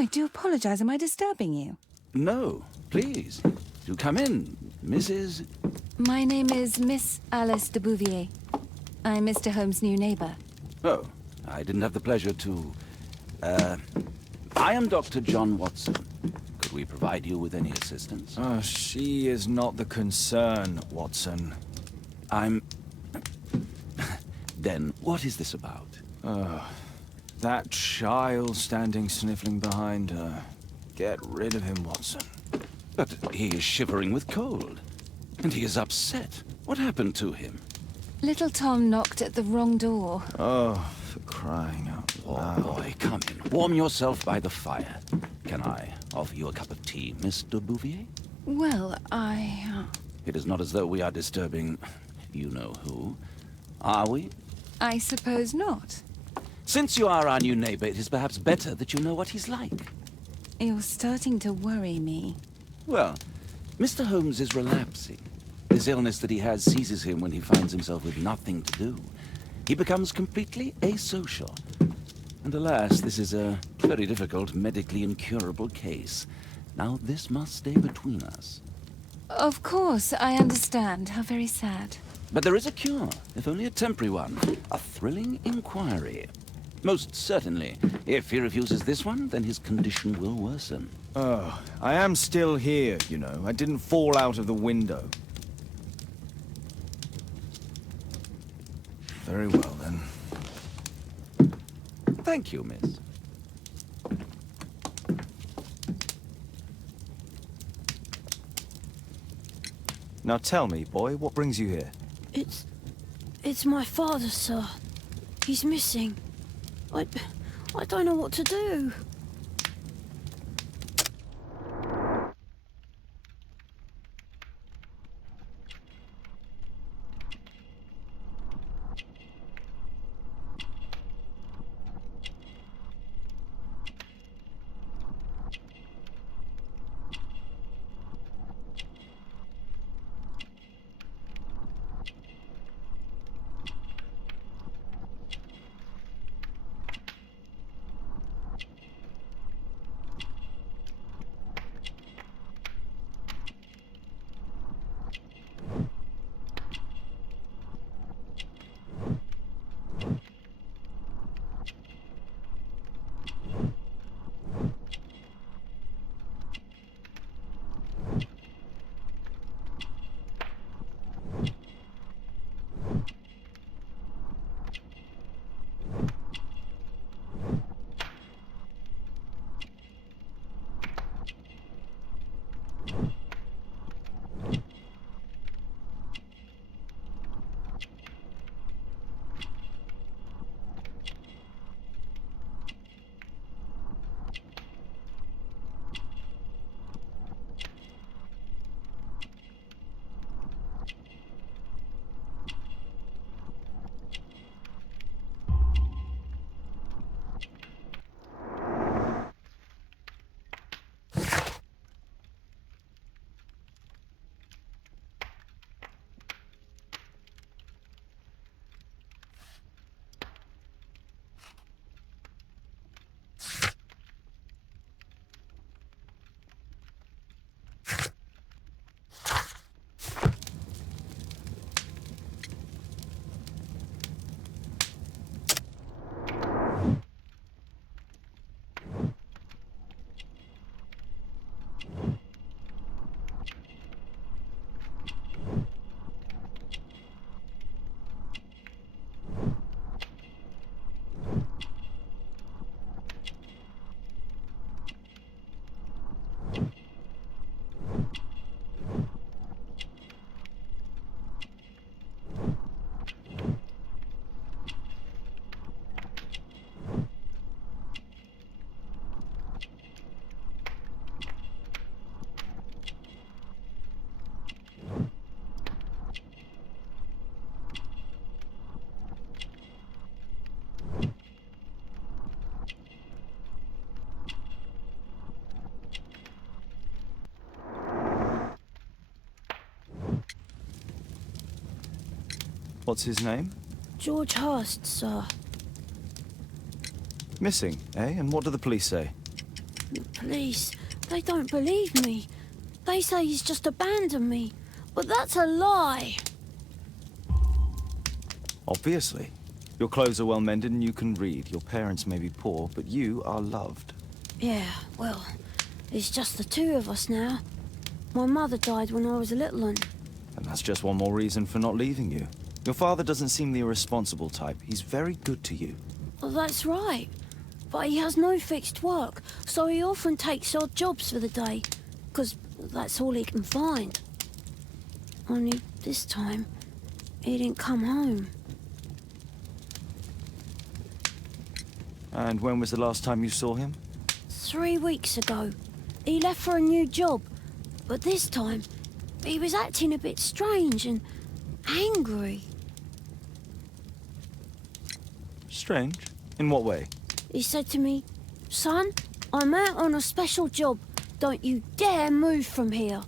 I do apologize. Am I disturbing you? No, please. Do come in, Mrs. My name is Miss Alice de Bouvier. I'm Mr. Holmes' new neighbor. Oh, I didn't have the pleasure to... I am Dr. John Watson. Could we provide you with any assistance? Oh, she is not the concern, Watson. I'm... Then, what is this about? That child standing sniffling behind her. Get rid of him, Watson. But he is shivering with cold. And he is upset. What happened to him? Little Tom knocked at the wrong door. Oh, for crying out loud. Oh, boy, come in. Warm yourself by the fire. Can I offer you a cup of tea, Miss de Bouvier? Well, It is not as though we are disturbing you-know-who, are we? I suppose not. Since you are our new neighbor, it is perhaps better that you know what he's like. You're starting to worry me. Well, Mr. Holmes is relapsing. This illness that he has seizes him when he finds himself with nothing to do. He becomes completely asocial. And alas, this is a very difficult, medically incurable case. Now, this must stay between us. Of course, I understand. How very sad. But there is a cure, if only a temporary one. A thrilling inquiry. Most certainly. If he refuses this one, then his condition will worsen. Oh, I am still here, you know. I didn't fall out of the window. Very well, then. Thank you, miss. Now tell me, boy, what brings you here? It's my father, sir. He's missing. I don't know what to do. What's his name? George Hurst, sir. Missing, eh? And what do the police say? The police, they don't believe me. They say he's just abandoned me. But that's a lie. Obviously. Your clothes are well mended and you can read. Your parents may be poor, but you are loved. Yeah, well, it's just the two of us now. My mother died when I was a little one. And that's just one more reason for not leaving you. Your father doesn't seem the irresponsible type. He's very good to you. Well, that's right. But he has no fixed work, so he often takes odd jobs for the day, 'cause that's all he can find. Only this time, he didn't come home. And when was the last time you saw him? 3 weeks ago. He left for a new job, but this time, he was acting a bit strange and angry. Strange? In what way? He said to me, "Son, I'm out on a special job. Don't you dare move from here."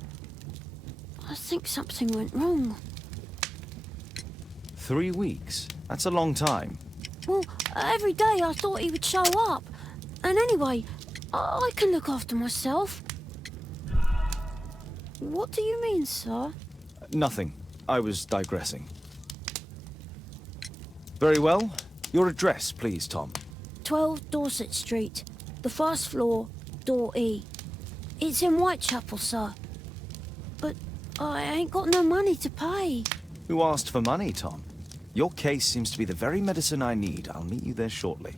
I think something went wrong. 3 weeks? That's a long time. Well, every day I thought he would show up. And anyway, I can look after myself. What do you mean, sir? Nothing. I was digressing. Very well. Your address, please, Tom. 12 Dorset Street, the first floor, door E. It's in Whitechapel, sir. But I ain't got no money to pay. Who asked for money, Tom? Your case seems to be the very medicine I need. I'll meet you there shortly.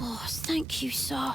Oh, thank you, sir.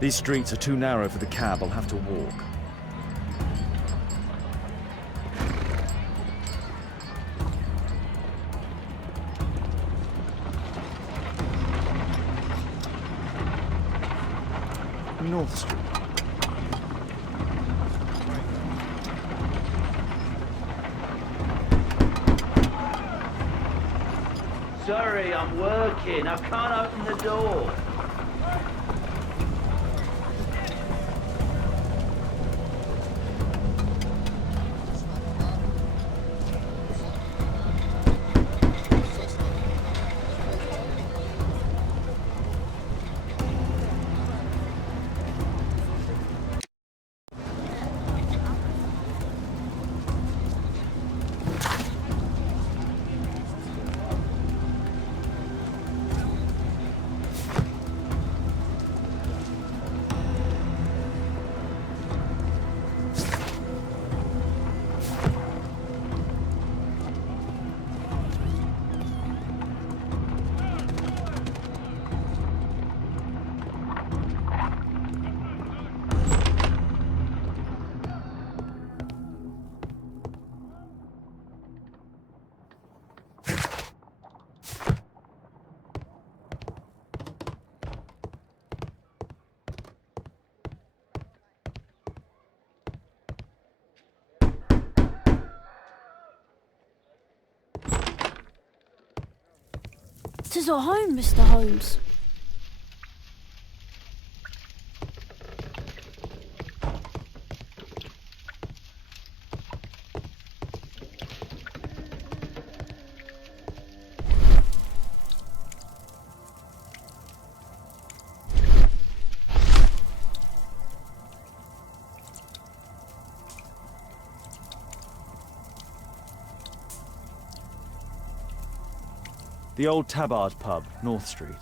These streets are too narrow for the cab. I'll have to walk. North Street. Sorry, I'm working. I can't open the door. Tis our home, Mr. Holmes. The old Tabard pub, North Street.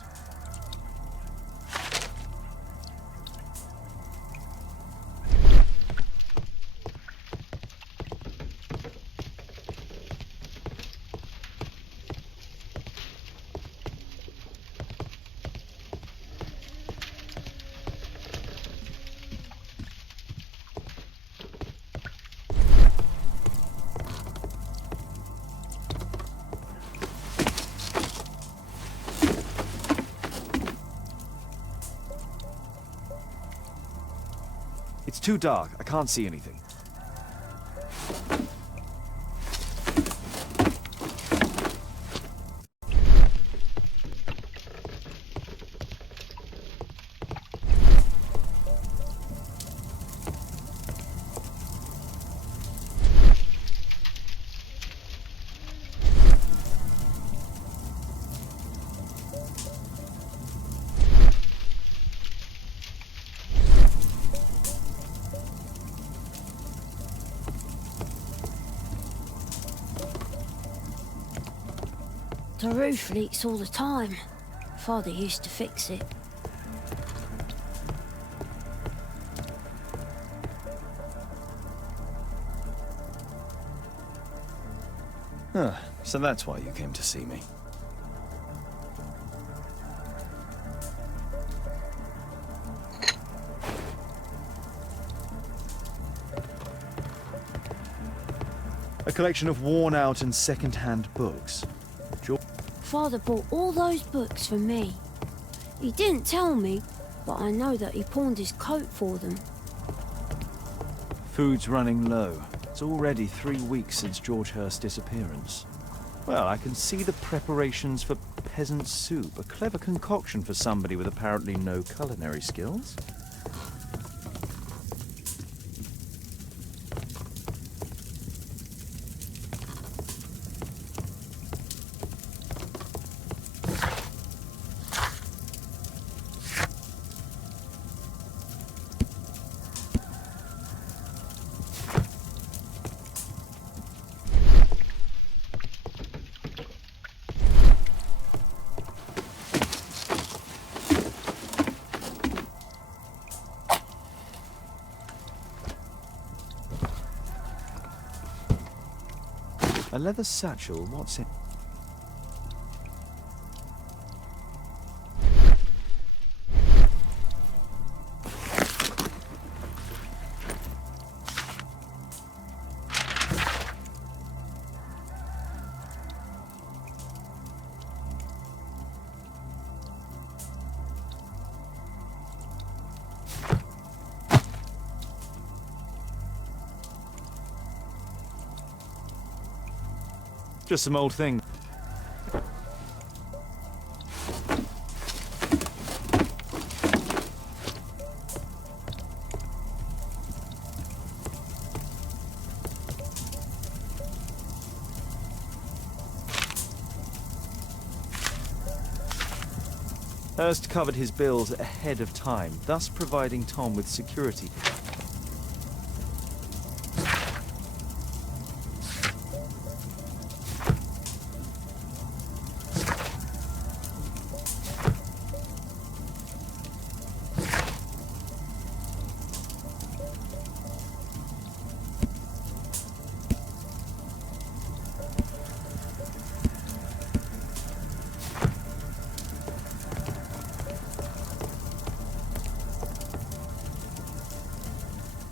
It's too dark. I can't see anything. The roof leaks all the time. Father used to fix it. Huh, so that's why you came to see me. A collection of worn-out and second-hand books. Father bought all those books for me. He didn't tell me, but I know that he pawned his coat for them. Food's running low. It's already 3 weeks since George Hurst's disappearance. Well, I can see the preparations for peasant soup, a clever concoction for somebody with apparently no culinary skills. A leather satchel, what's in? Just some old thing. Hurst covered his bills ahead of time, thus providing Tom with security.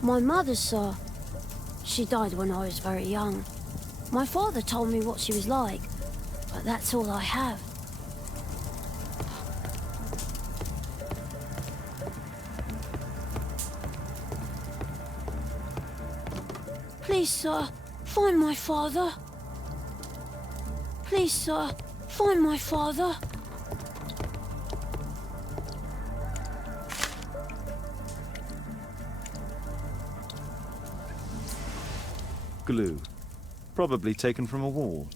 My mother, sir. She died when I was very young. My father told me what she was like, but that's all I have. Please, sir, find my father. Please, sir, find my father. Glue. Probably taken from a wall.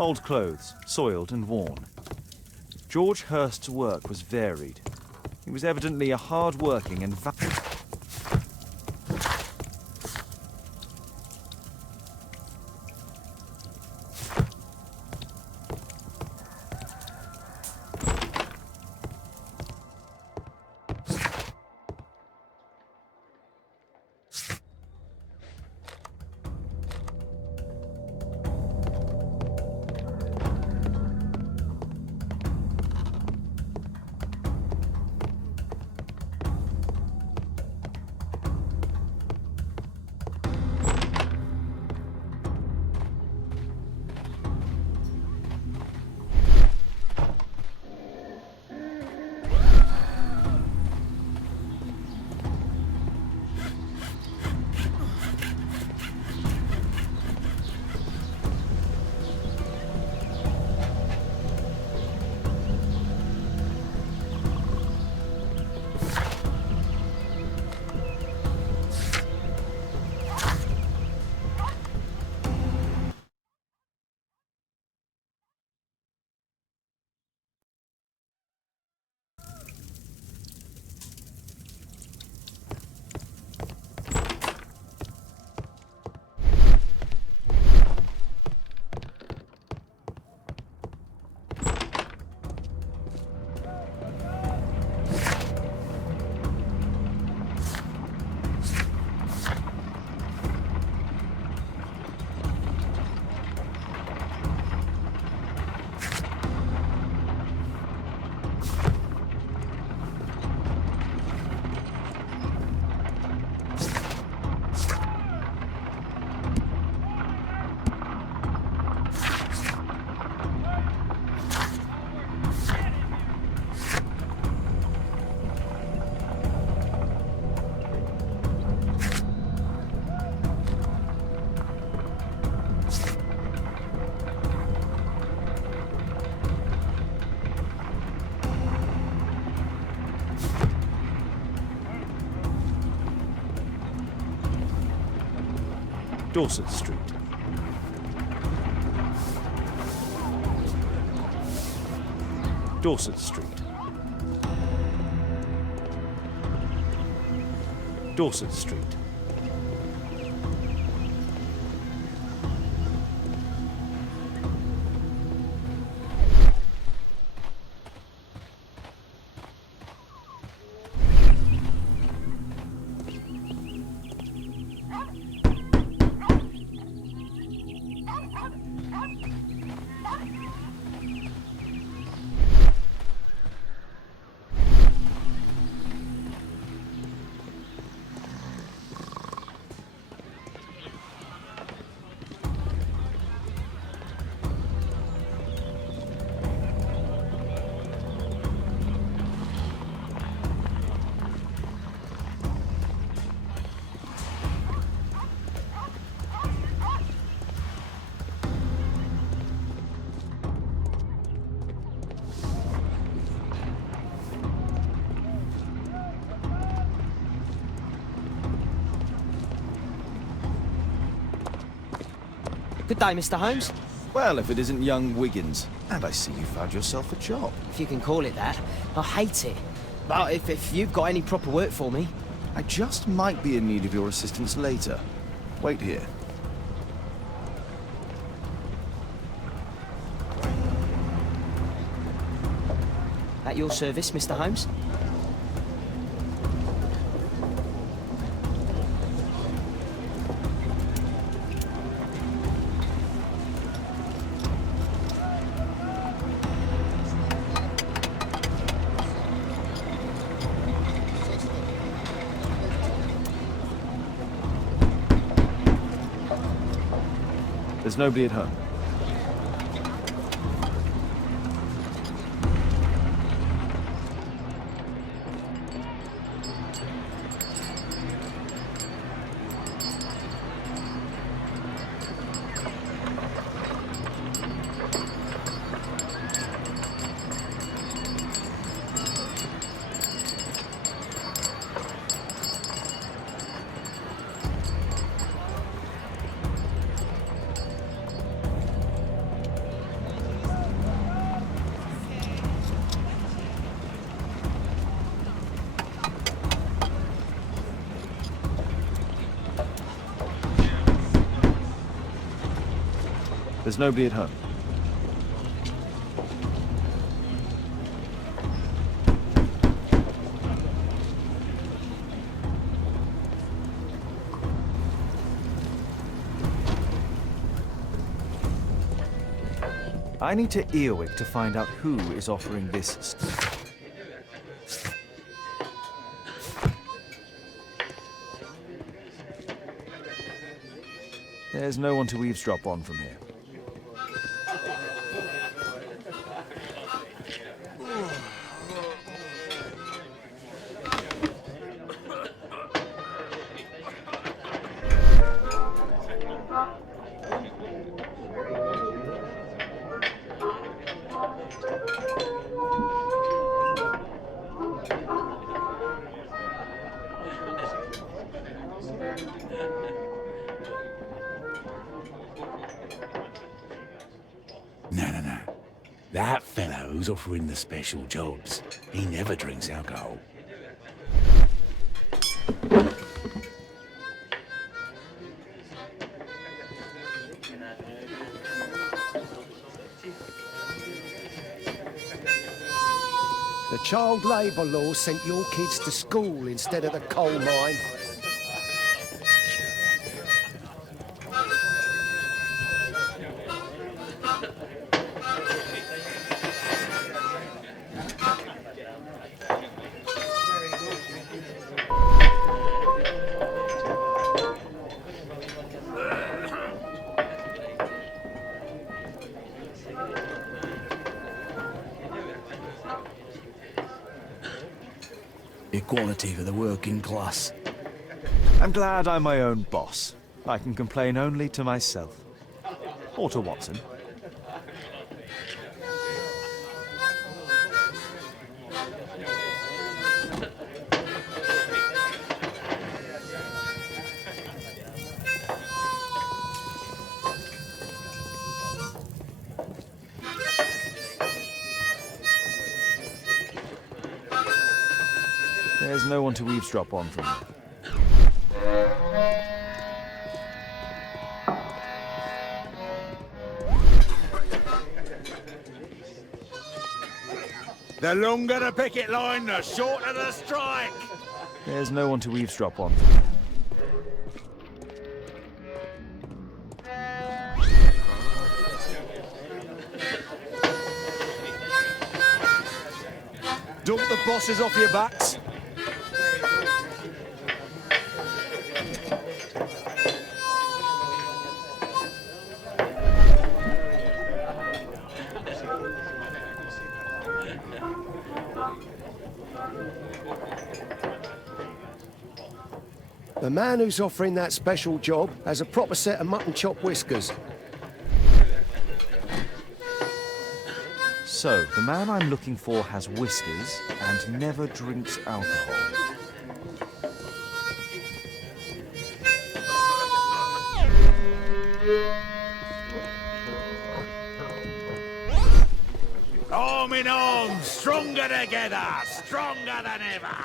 Old clothes, soiled and worn. George Hurst's work was varied. He was evidently a hard-working and Dorset Street. Dorset Street. Dorset Street. Good day, Mr. Holmes. Well, if it isn't young Wiggins. And I see you found yourself a job. If you can call it that. I hate it. But if you've got any proper work for me... I just might be in need of your assistance later. Wait here. At your service, Mr. Holmes. There's nobody at home. There's nobody at home. I need to earwig to find out who is offering this. There's no one to eavesdrop on from here. No. That fellow who's offering the special jobs, he never drinks alcohol. The child labour law sent your kids to school instead of the coal mine. Equality for the working class. I'm glad I'm my own boss. I can complain only to myself. Or to Watson. There's no one to eavesdrop on from here. The longer the picket line, the shorter the strike. There's no one to eavesdrop on from here. Dump the bosses off your backs. The man who's offering that special job has a proper set of mutton chop whiskers. So, the man I'm looking for has whiskers and never drinks alcohol. Arm in arm, stronger together, stronger than ever.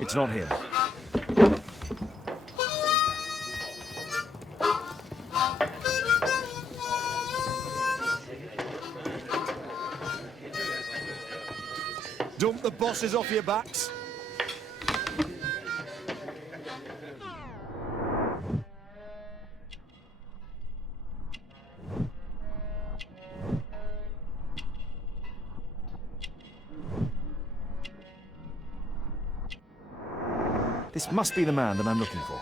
It's not him. Dump the bosses off your backs. This must be the man that I'm looking for.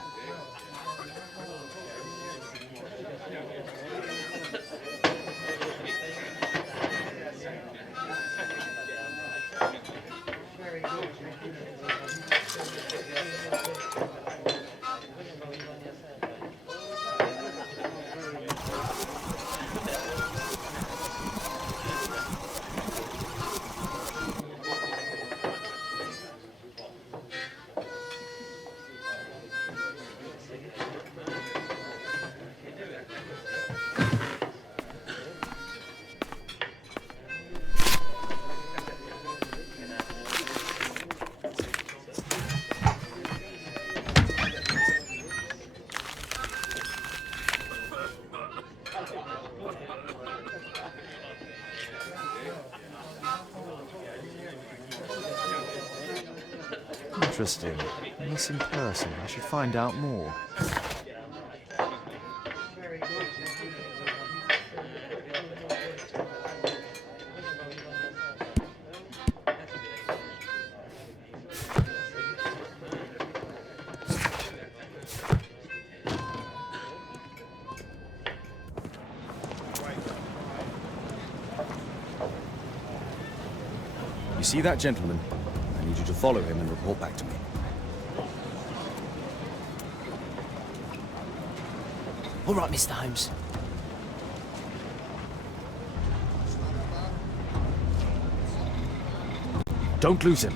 Interesting. Missing person. I should find out more. You see that gentleman? I need you to follow him and report back to me. All right, Mr. Holmes. Don't lose him.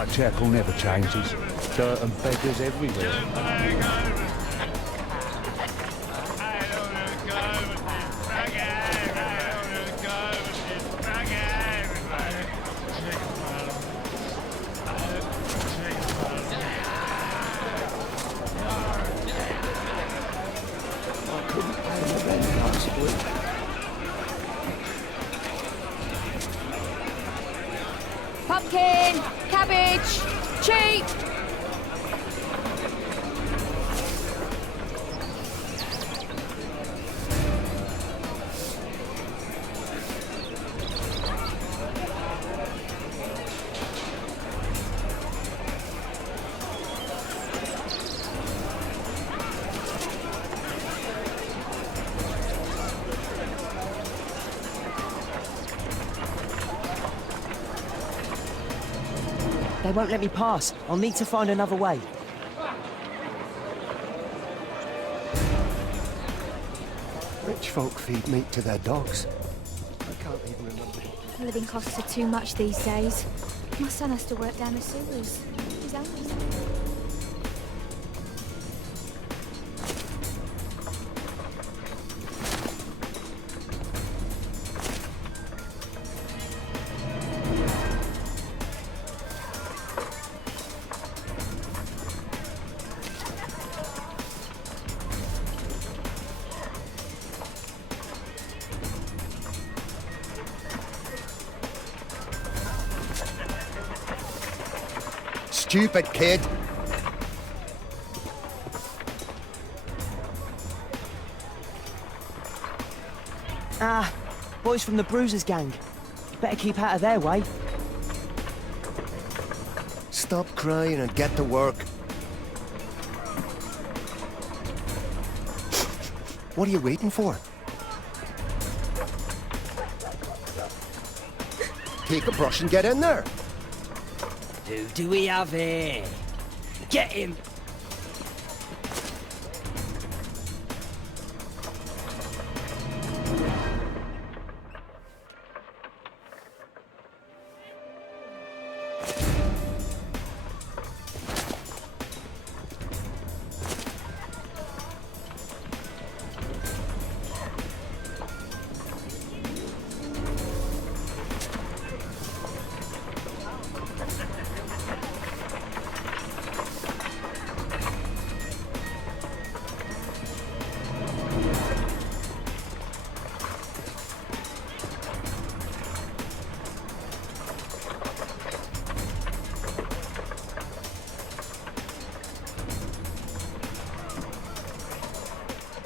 Whitechapel never changes. Dirt and beggars everywhere. Pumpkin! Cabbage! Cheap! They won't let me pass. I'll need to find another way. Rich folk feed meat to their dogs. I can't even remember. Living costs are too much these days. My son has to work down the sewers. He's only... Stupid kid! Ah, boys from the Bruisers gang. Better keep out of their way. Stop crying and get to work. What are you waiting for? Take a brush and get in there. Who do we have here? Get him!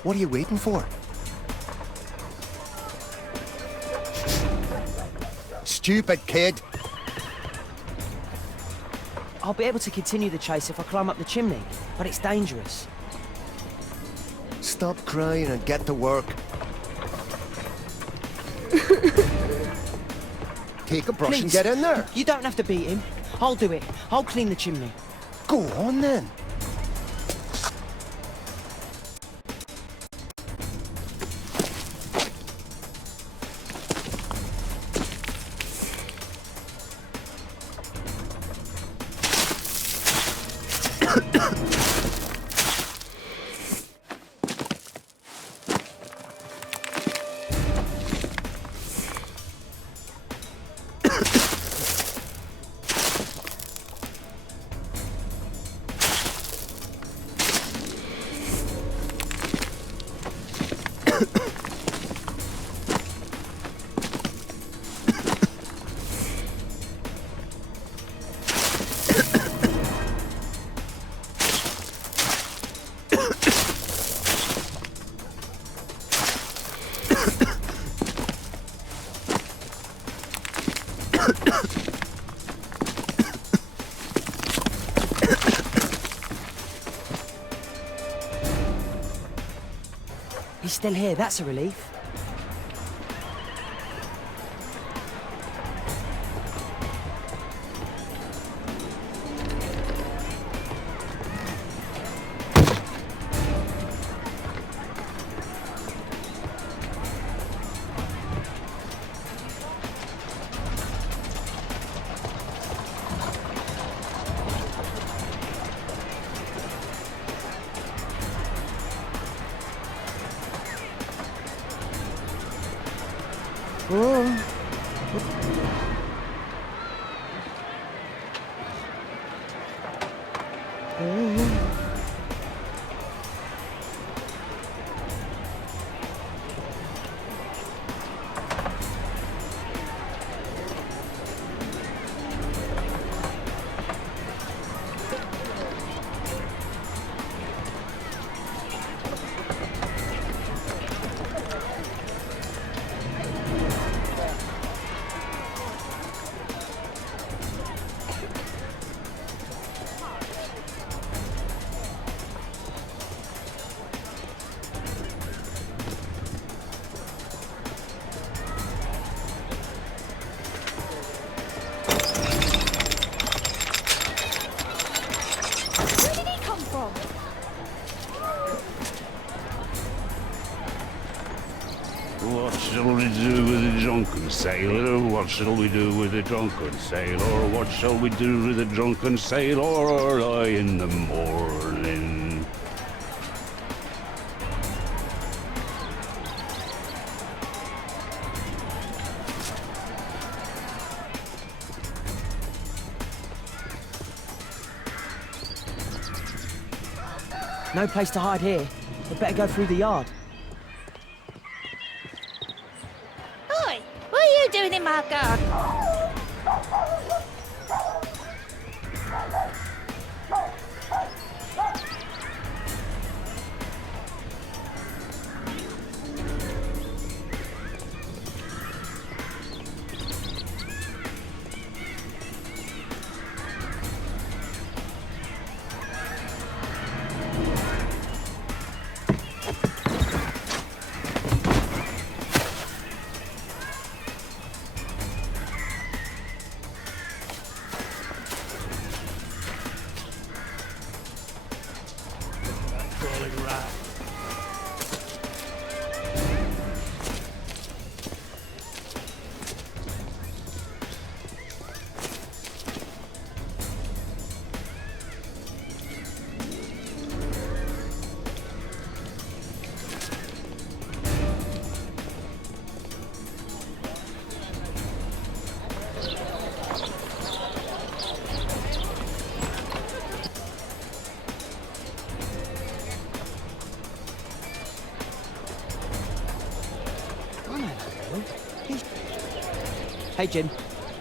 What are you waiting for? Stupid kid! I'll be able to continue the chase if I climb up the chimney, but it's dangerous. Stop crying and get to work. Take a brush and Please. get in there. You don't have to beat him. I'll do it. I'll clean the chimney. Go on then. He's still here. That's a relief. Where did he come from? What shall we do with the drunken sailor? What shall we do with the drunken sailor? What shall we do with the drunken sailor early in the morning? No place to hide here. We'd better go through the yard. Oi! What are you doing in my garden? Hey, Jim.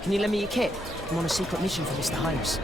Can you lend me your kit? I'm on a secret mission for Mr. Holmes.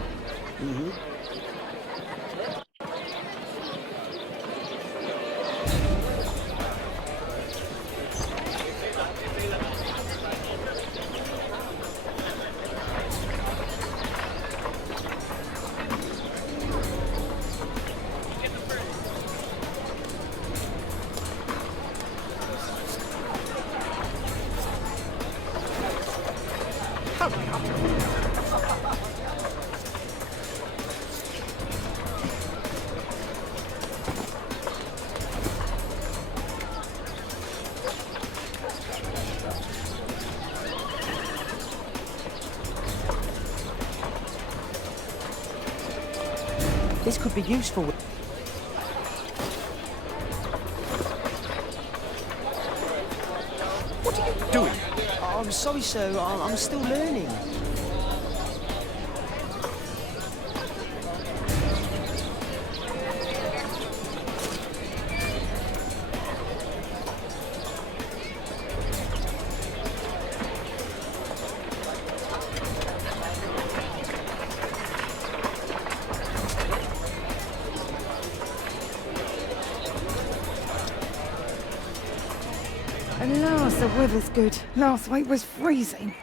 This could be useful. What are you doing? Oh, I'm sorry, sir. I'm still learning. At last the weather's good. Last week was freezing.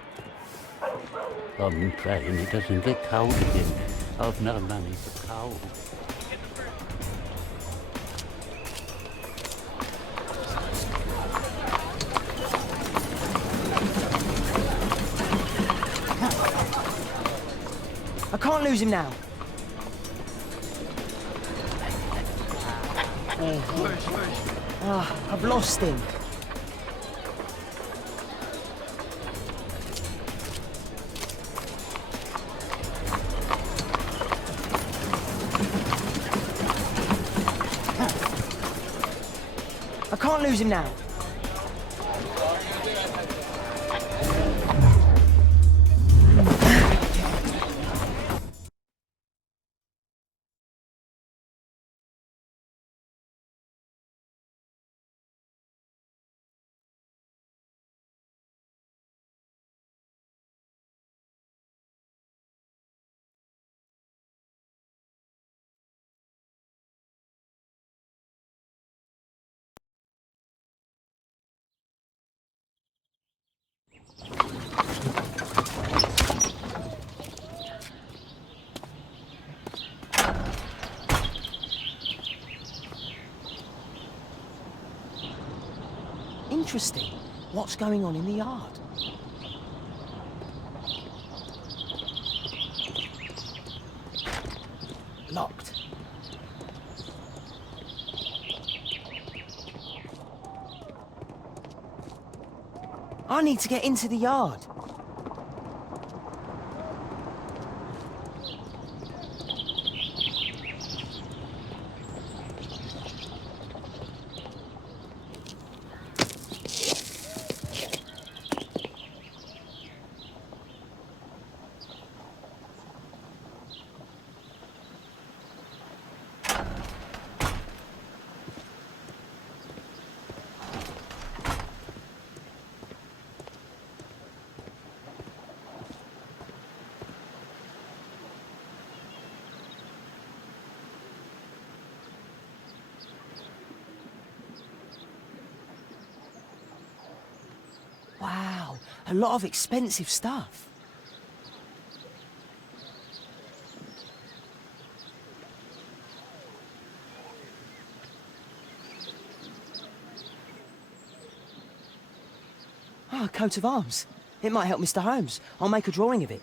I'm praying it doesn't get cold again. I've no money for coal. I can't lose him now. I've lost him. I can't lose him now. interesting. What's going on in the yard? Locked. I need to get into the yard. Wow, a lot of expensive stuff. Ah, a coat of arms. It might help Mr. Holmes. I'll make a drawing of it.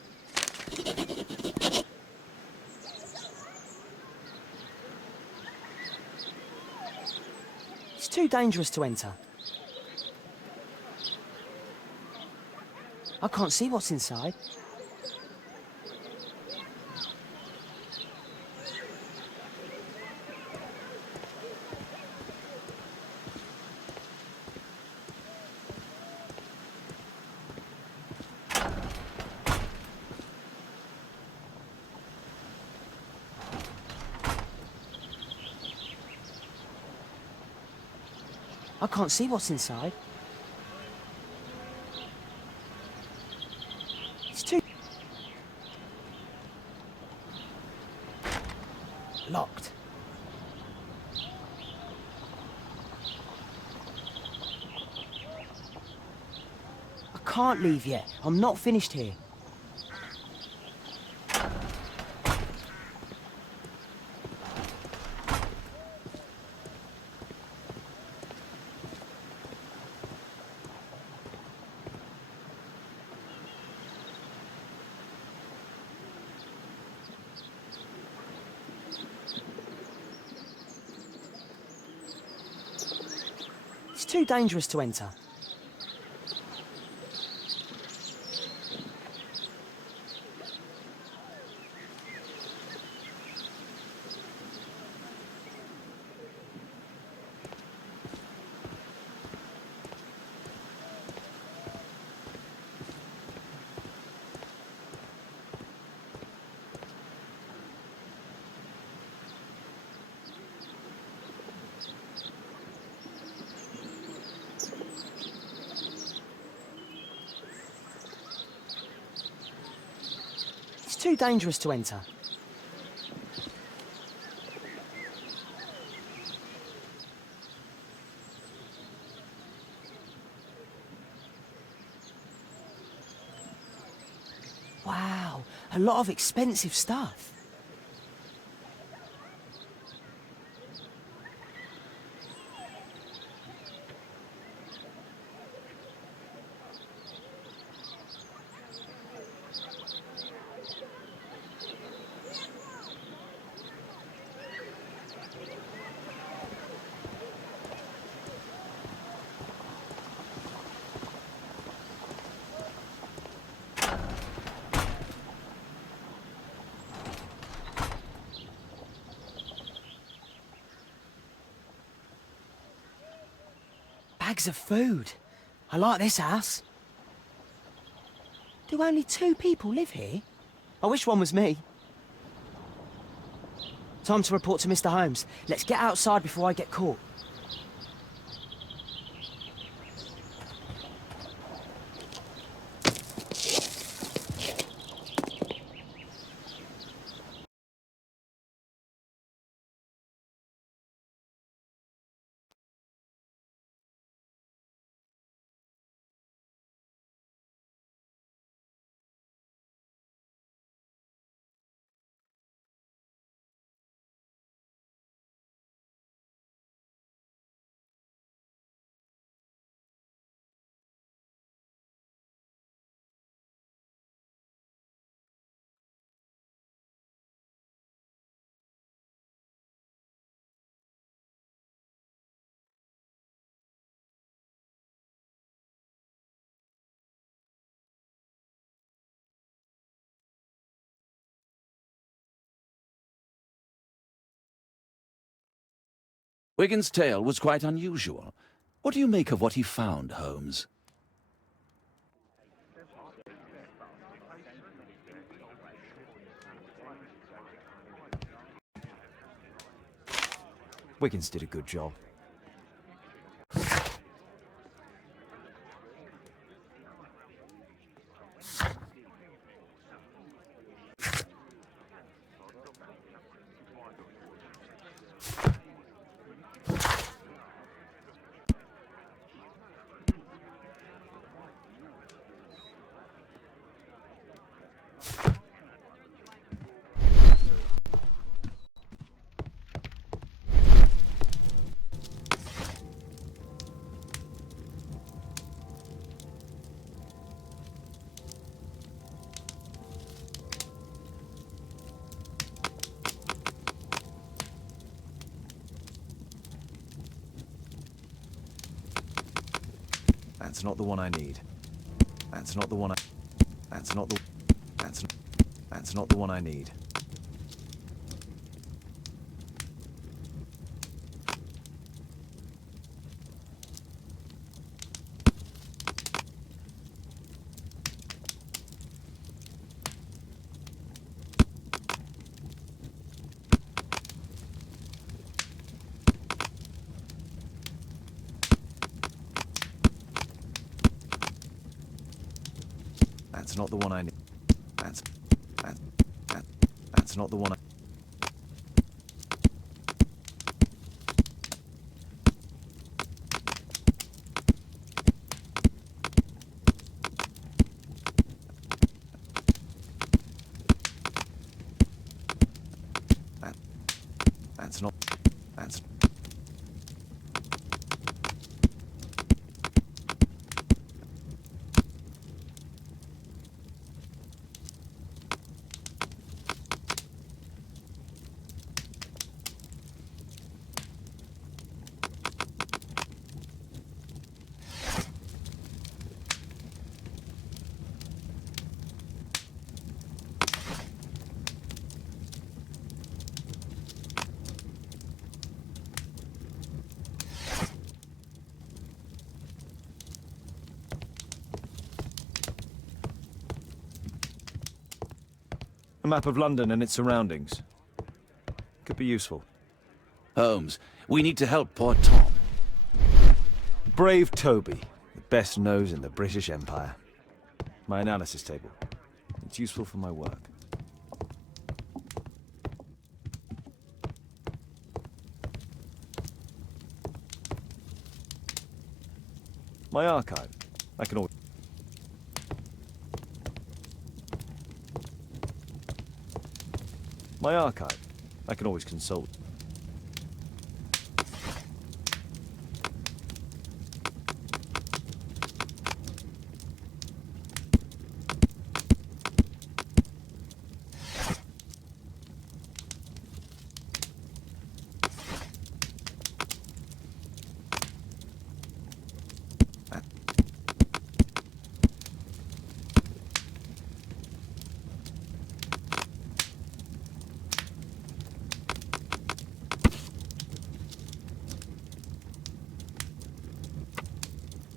It's too dangerous to enter. I can't see what's inside. I can't see what's inside. It's too... locked. I can't leave yet. I'm not finished here. It's too dangerous to enter. It's too dangerous to enter. Wow, a lot of expensive stuff. Bags of food. I like this house. Do only 2 people live here? I wish one was me. Time to report to Mr. Holmes. Let's get outside before I get caught. Wiggins' tale was quite unusual. What do you make of what he found, Holmes? Wiggins did a good job. That's not the one I need. That's not the one I... That's not the... That's not the one I need. That's not the one I need. That's not the one I... That's not... That's... A map of London and its surroundings. Could be useful. Holmes, we need to help poor Tom. Brave Toby, the best nose in the British Empire. My analysis table. It's useful for my work. My archive. I can always... My archive. I can always consult.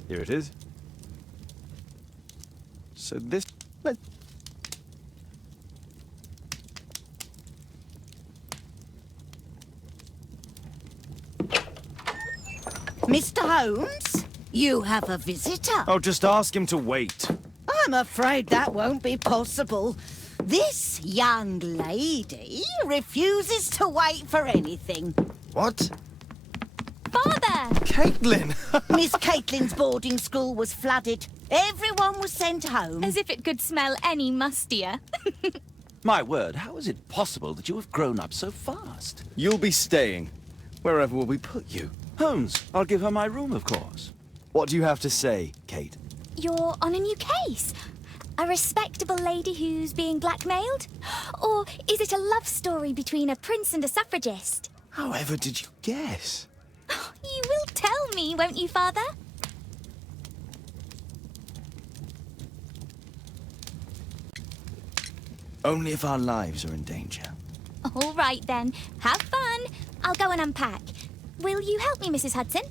Here it is. So this... Mr. Holmes, you have a visitor. Oh, just ask him to wait. I'm afraid that won't be possible. This young lady refuses to wait for anything. What? Father! Caitlin! Miss Caitlin's boarding school was flooded. Everyone was sent home. As if it could smell any mustier. My word, how is it possible that you have grown up so fast? You'll be staying. Wherever will we put you? Holmes, I'll give her my room, of course. What do you have to say, Kate? You're on a new case. A respectable lady who's being blackmailed? Or is it a love story between a prince and a suffragist? However did you guess? You will tell me, won't you, Father? Only if our lives are in danger. All right, then. Have fun. I'll go and unpack. Will you help me, Mrs. Hudson?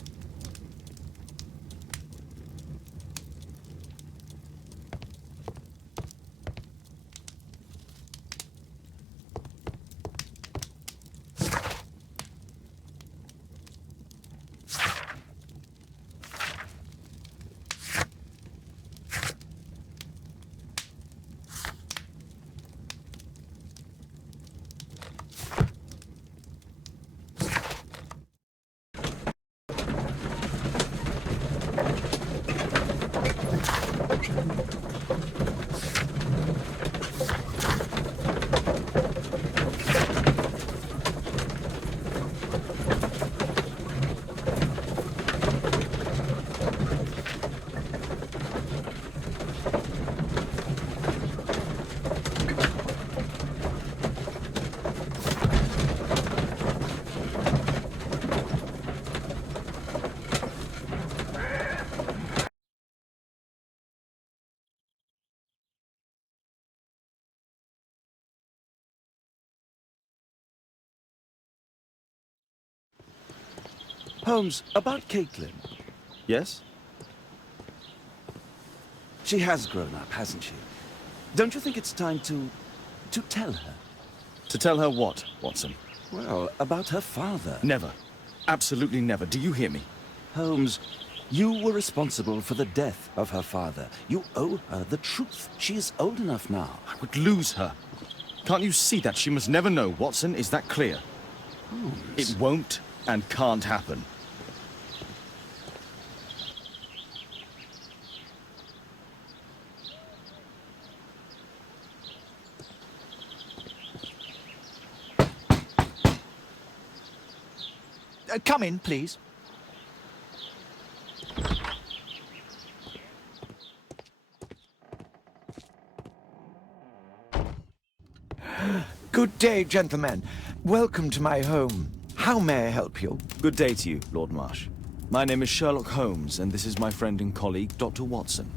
Holmes, about Caitlin. Yes? She has grown up, hasn't she? Don't you think it's time to tell her? To tell her what, Watson? Well, about her father. Never. Absolutely never. Do you hear me? Holmes, you were responsible for the death of her father. You owe her the truth. She is old enough now. I would lose her. Can't you see that? She must never know, Watson. Is that clear? Holmes. It won't and can't happen. Come in, please. Good day, gentlemen. Welcome to my home. How may I help you? Good day to you, Lord Marsh. My name is Sherlock Holmes, and this is my friend and colleague, Dr. Watson.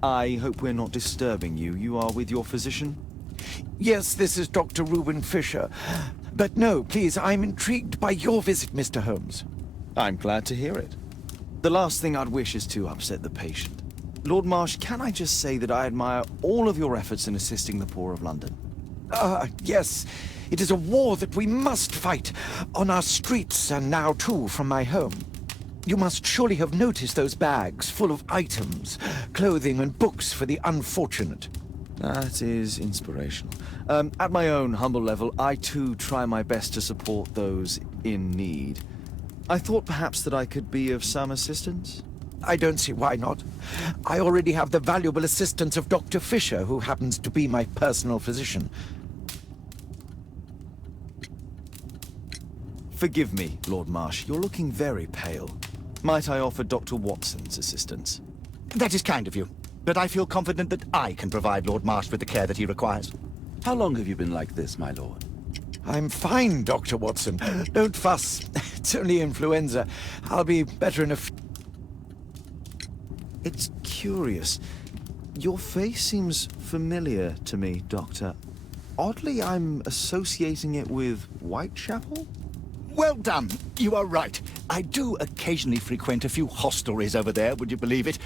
I hope we're not disturbing you. You are with your physician? Yes, this is Dr. Reuben Fisher. But no, please, I'm intrigued by your visit, Mr. Holmes. I'm glad to hear it. The last thing I'd wish is to upset the patient. Lord Marsh, can I just say that I admire all of your efforts in assisting the poor of London? Yes. It is a war that we must fight. On our streets, and now too from my home. You must surely have noticed those bags full of items, clothing and books for the unfortunate. That is inspirational. At my own humble level, I too try my best to support those in need. I thought perhaps that I could be of some assistance. I don't see why not. I already have the valuable assistance of Dr. Fisher, who happens to be my personal physician. Forgive me, Lord Marsh. You're looking very pale. Might I offer Dr. Watson's assistance? That is kind of you, but I feel confident that I can provide Lord Marsh with the care that he requires. How long have you been like this, my lord? I'm fine, Dr. Watson. Don't fuss. It's only influenza. I'll be better in a few... It's curious. Your face seems familiar to me, Doctor. Oddly, I'm associating it with Whitechapel? Well done. You are right. I do occasionally frequent a few hostelries over there, would you believe it?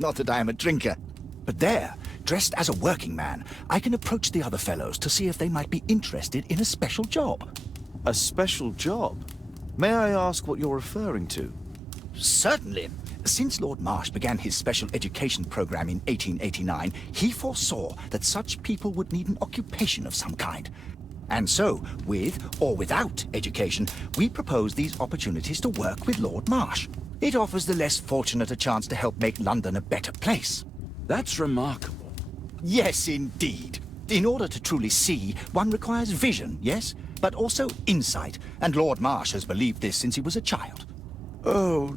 Not that I am a drinker. But there, dressed as a working man, I can approach the other fellows to see if they might be interested in a special job. A special job? May I ask what you're referring to? Certainly. Since Lord Marsh began his special education program in 1889, he foresaw that such people would need an occupation of some kind. And so, with or without education, we propose these opportunities to work with Lord Marsh. It offers the less fortunate a chance to help make London a better place. That's remarkable. Yes, indeed. In order to truly see, one requires vision, yes, but also insight, and Lord Marsh has believed this since he was a child. Oh,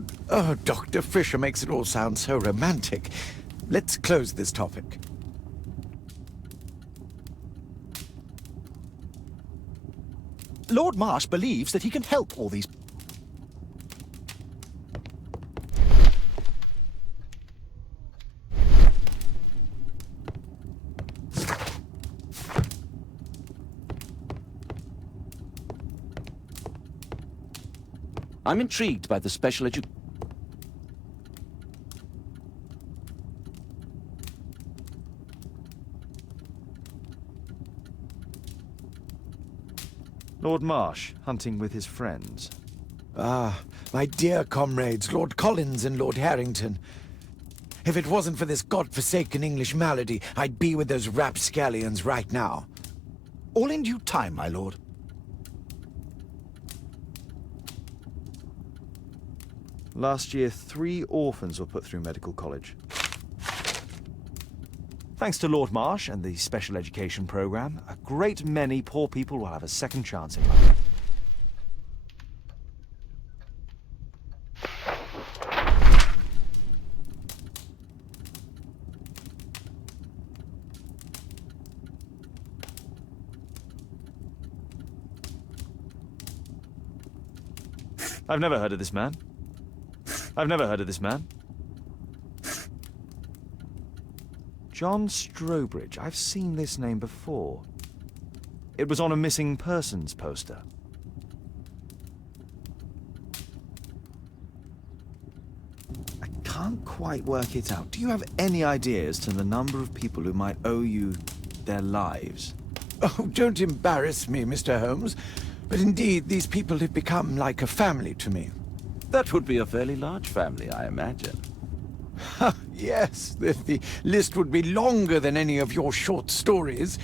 Dr. Fisher makes it all sound so romantic. Let's close this topic. Lord Marsh believes that he can help all these... I'm intrigued by the special Lord Marsh, hunting with his friends. Ah, my dear comrades, Lord Collins and Lord Harrington. If it wasn't for this godforsaken English malady, I'd be with those rapscallions right now. All in due time, my lord. Last year, 3 orphans were put through medical college. Thanks to Lord Marsh and the special education program, a great many poor people will have a second chance in life. I've never heard of this man. I've never heard of this man. John Strobridge. I've seen this name before. It was on a missing persons poster. I can't quite work it out. Do you have any idea as to the number of people who might owe you their lives? Oh, don't embarrass me, Mr. Holmes. But indeed, these people have become like a family to me. That would be a fairly large family, I imagine. Yes, the list would be longer than any of your short stories.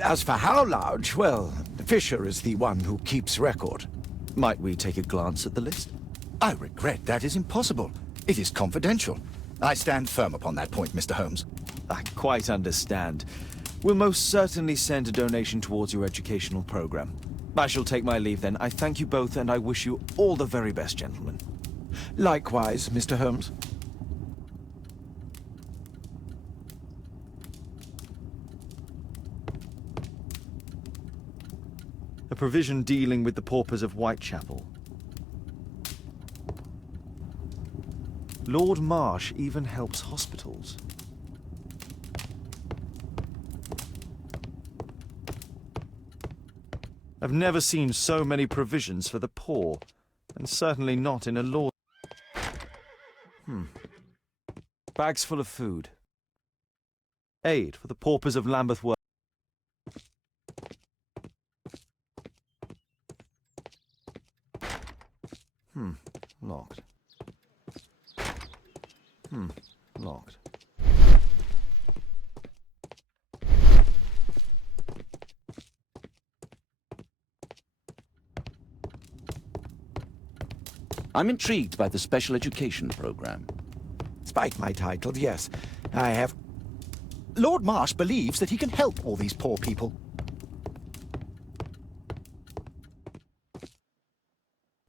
As for how large, well, Fisher is the one who keeps record. Might we take a glance at the list? I regret that is impossible. It is confidential. I stand firm upon that point, Mr. Holmes. I quite understand. We'll most certainly send a donation towards your educational program. I shall take my leave then. I thank you both and I wish you all the very best, gentlemen. Likewise, Mr. Holmes. A provision dealing with the paupers of Whitechapel. Lord Marsh even helps hospitals. I've never seen so many provisions for the poor, and certainly not in a law. Bags full of food. Aid for the paupers of Lambeth Work. I'm intrigued by the special education program. Despite my title, yes, I have... Lord Marsh believes that he can help all these poor people.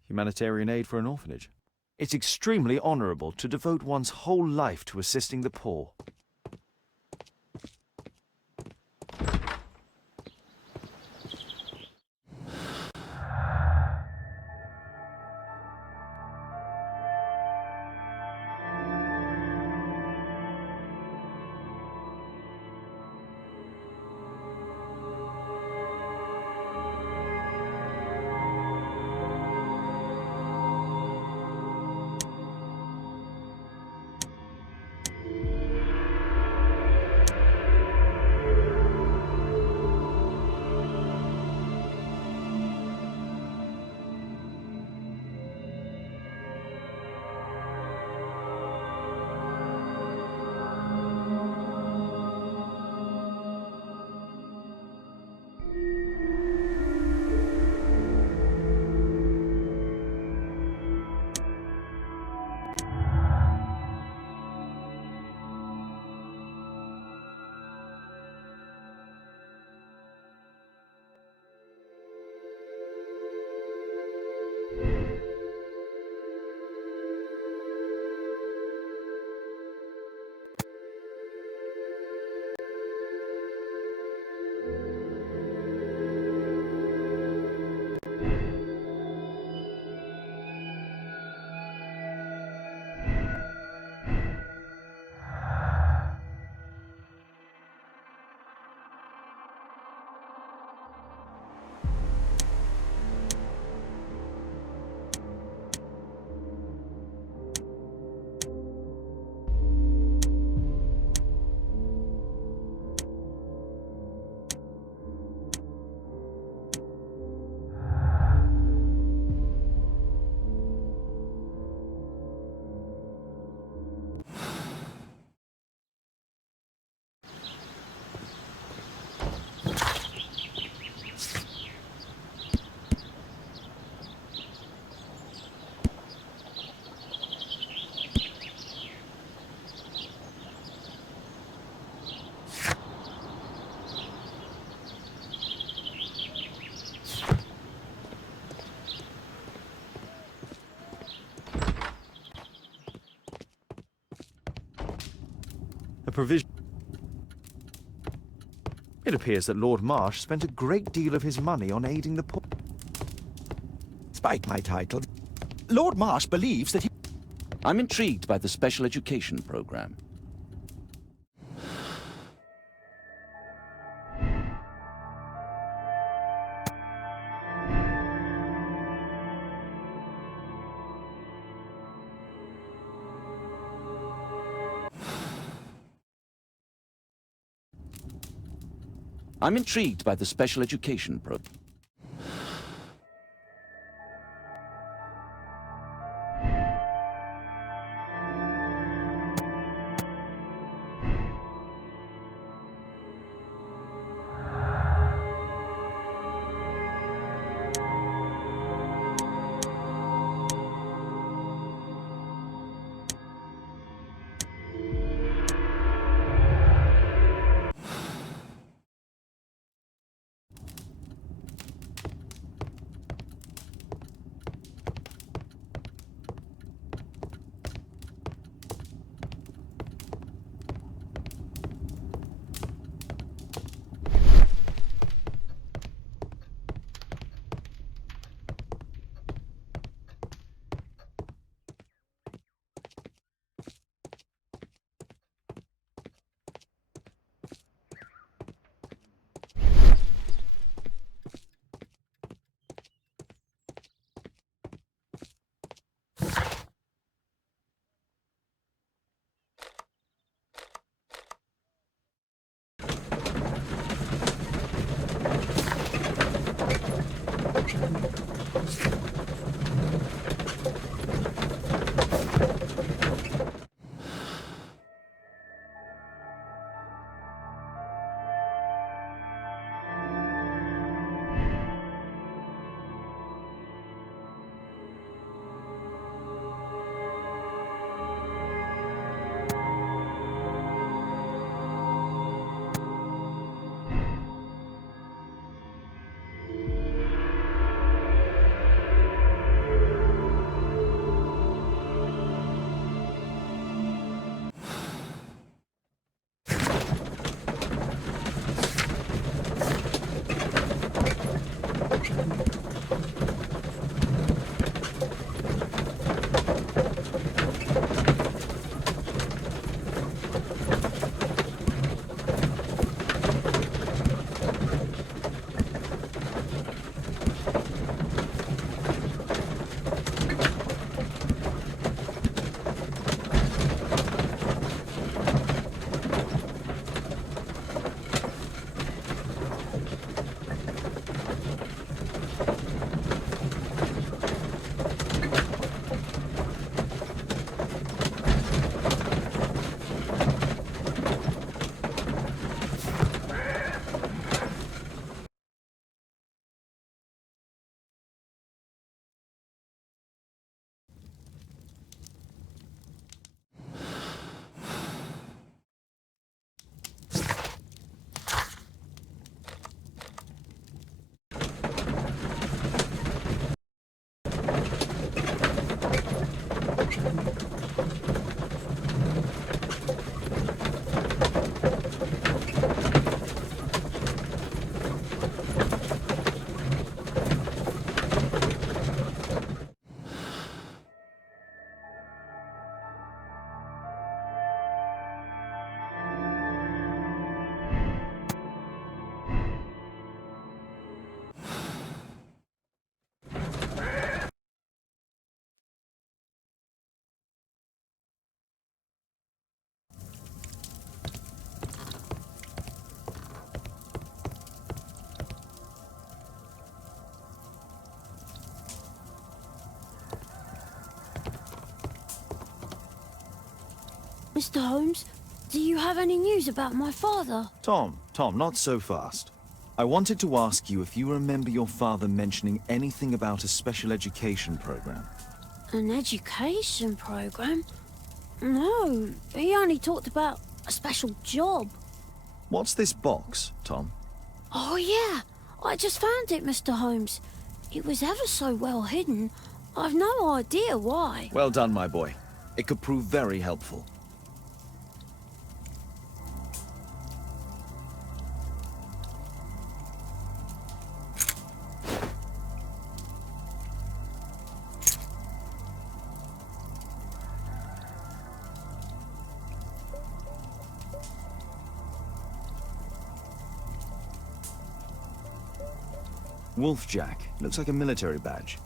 Humanitarian aid for an orphanage. It's extremely honourable to devote one's whole life to assisting the poor. A provision. It appears that Lord Marsh spent a great deal of his money on aiding the poor. Despite my title, Lord Marsh believes that he... I'm intrigued by the special education program. I'm intrigued by the special education program. Mr. Holmes, do you have any news about my father? Tom, not so fast. I wanted to ask you if you remember your father mentioning anything about a special education program. An education program? No, he only talked about a special job. What's this box, Tom? Oh yeah, I just found it, Mr. Holmes. It was ever so well hidden. I've no idea why. Well done, my boy. It could prove very helpful. Wolfjack. Looks like a military badge.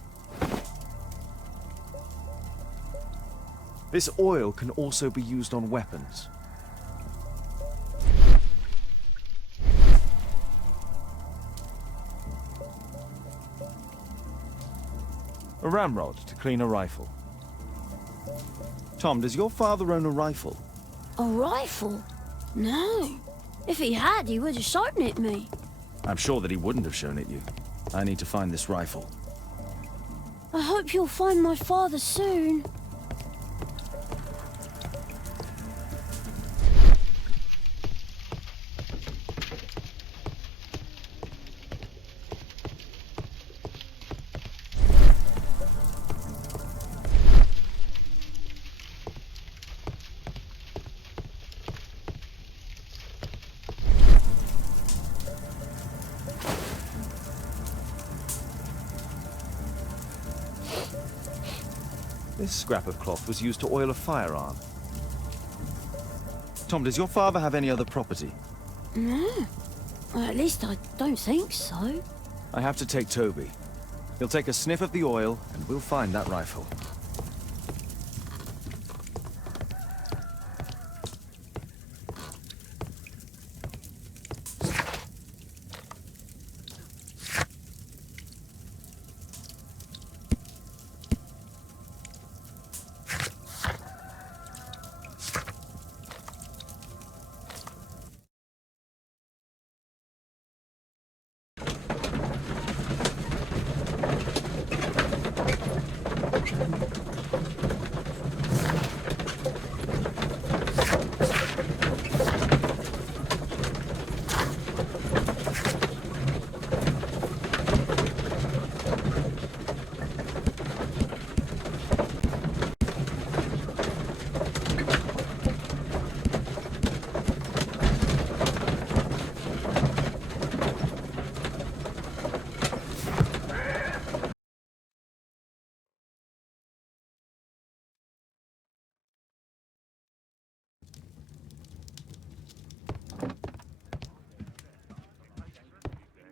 This oil can also be used on weapons. A ramrod to clean a rifle. Tom, does your father own a rifle? A rifle? No. If he had, he would have shown it me. I'm sure that he wouldn't have shown it you. I need to find this rifle. I hope you'll find my father soon. This scrap of cloth was used to oil a firearm. Tom, does your father have any other property? No. Well, at least I don't think so. I have to take Toby. He'll take a sniff of the oil, and we'll find that rifle.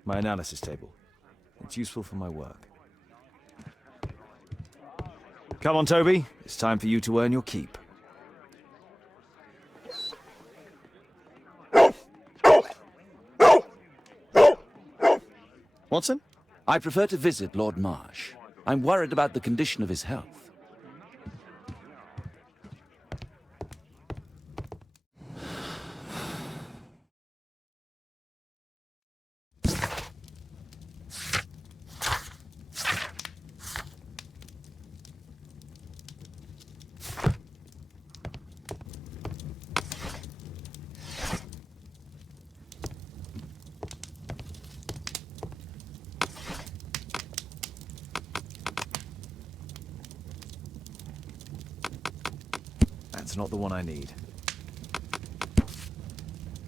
My analysis table. It's useful for my work. Come on, Toby. It's time for you to earn your keep. Watson? I prefer to visit Lord Marsh. I'm worried about the condition of his health. That's not the one I need.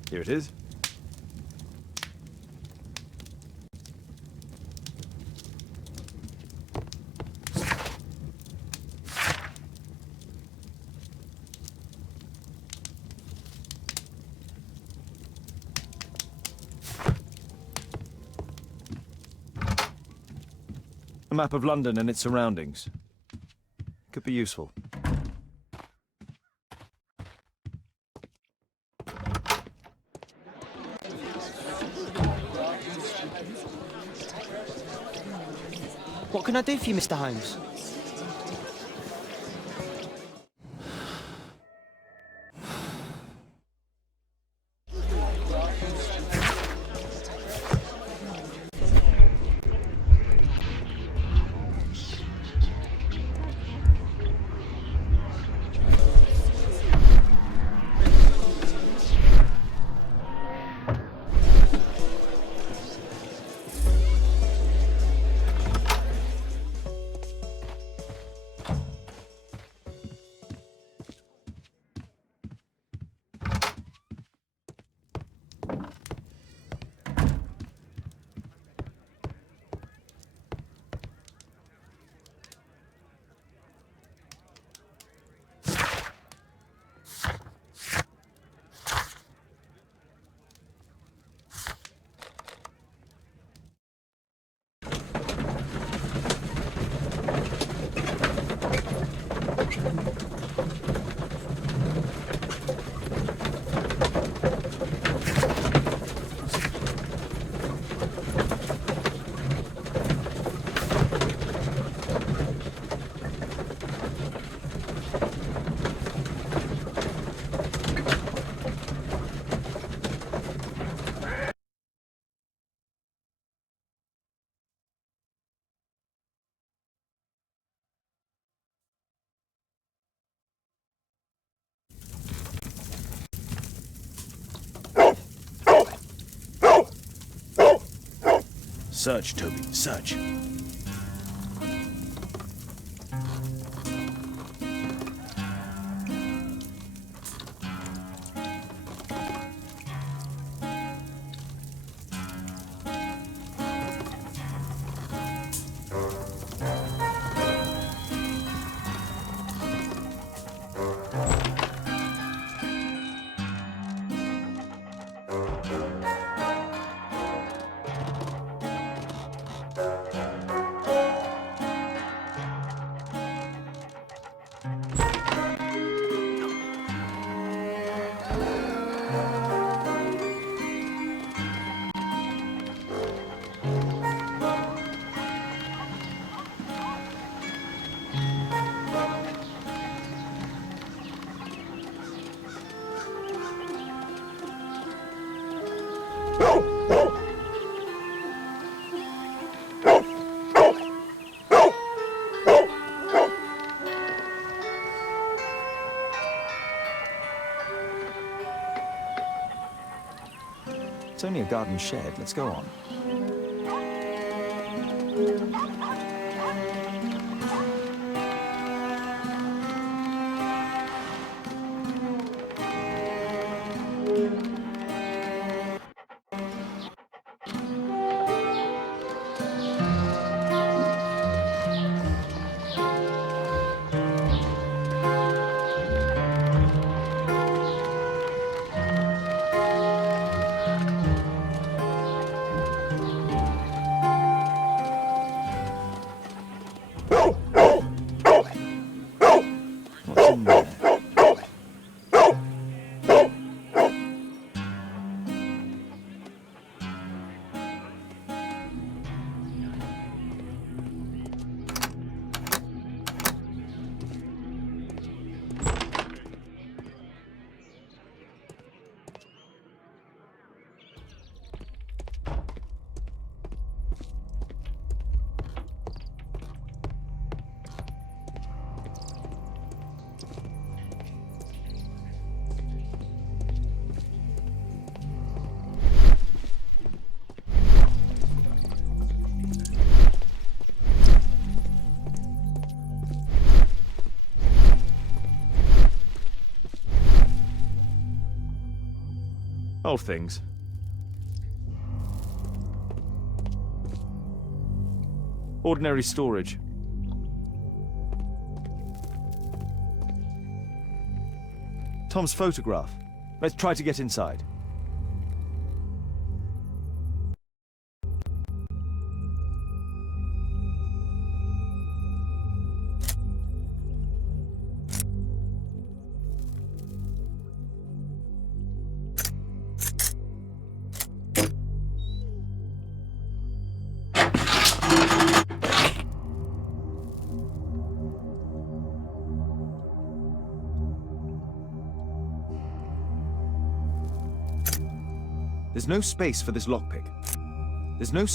Here it is. A map of London and its surroundings. Could be useful. What can I do for you, Mr. Holmes? Search, Toby, search. It's only a garden shed. Let's go on. What's in there? Old things. Ordinary storage. Tom's photograph. Let's try to get inside. There's no space for this lockpick. There's no...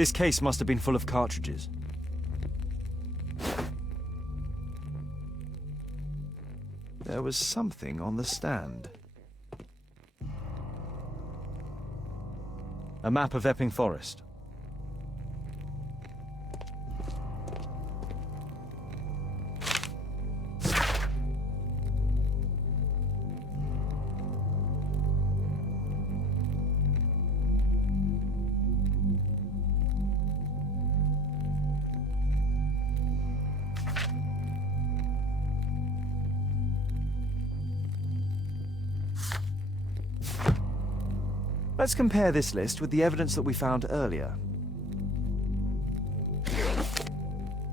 This case must have been full of cartridges. There was something on the stand. A map of Epping Forest. Let's compare this list with the evidence that we found earlier.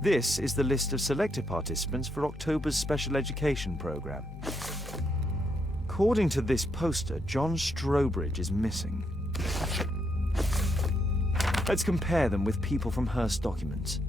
This is the list of selected participants for October's special education program. According to this poster, John Strobridge is missing. Let's compare them with people from Hearst documents.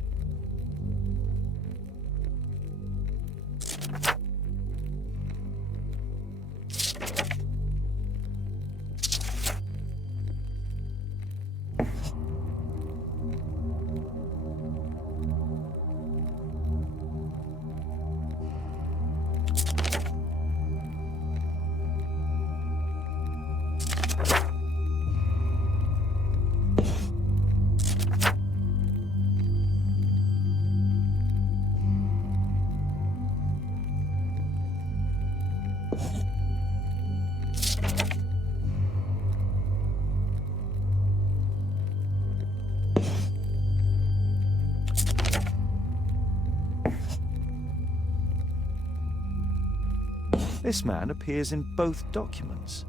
This man appears in both documents.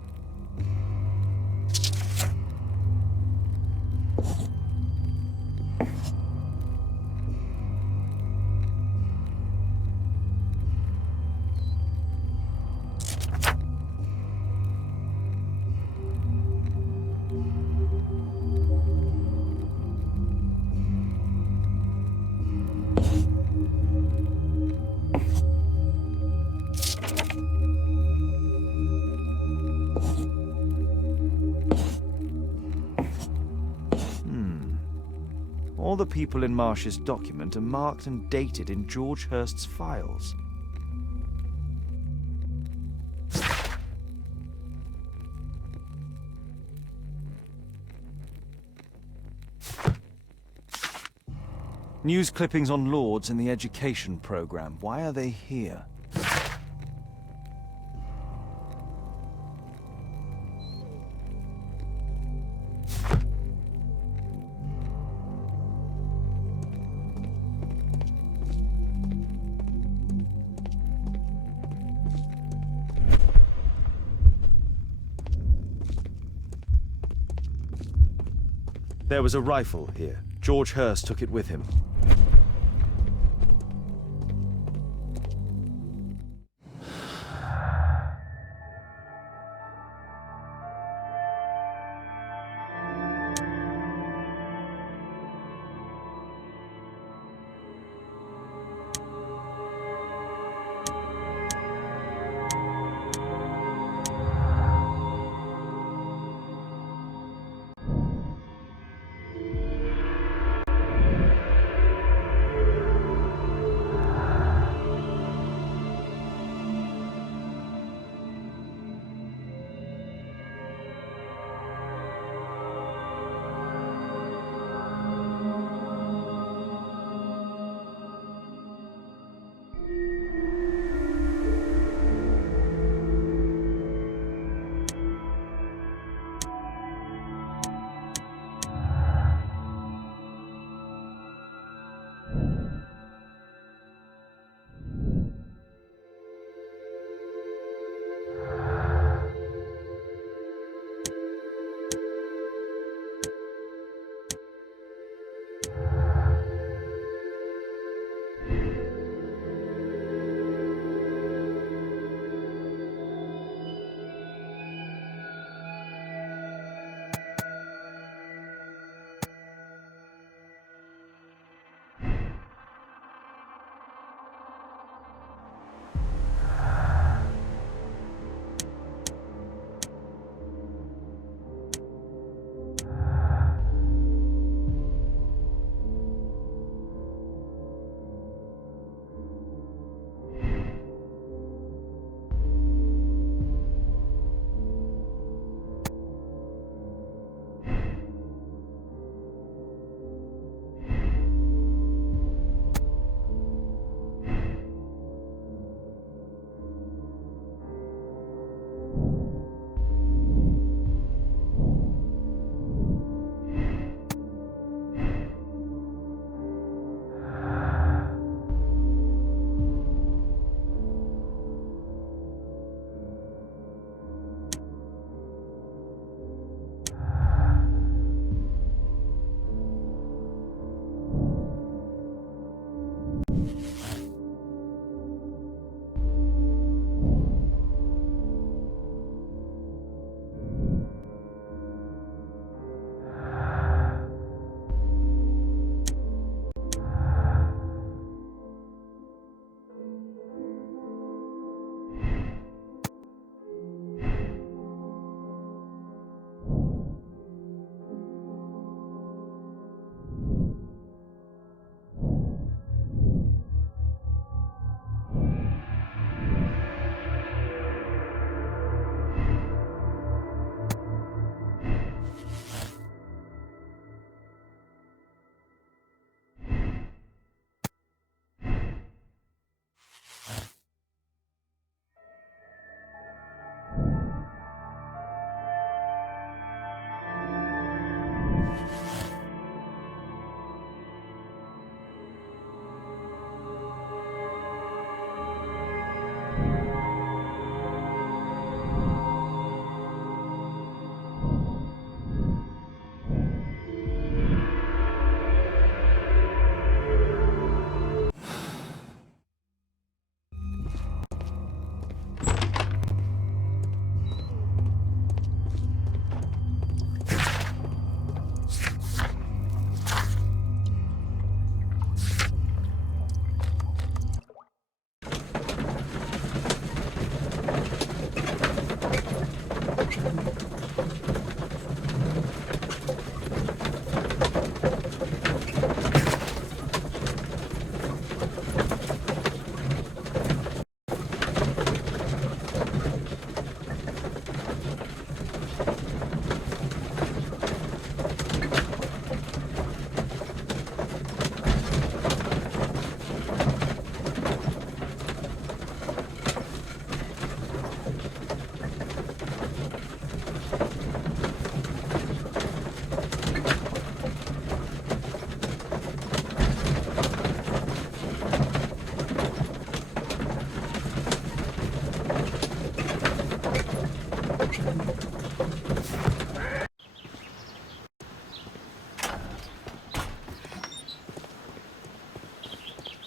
All the people in Marsh's document are marked and dated in George Hearst's files. News clippings on Lords in the education program. Why are they here? There was a rifle here. George Hearst took it with him.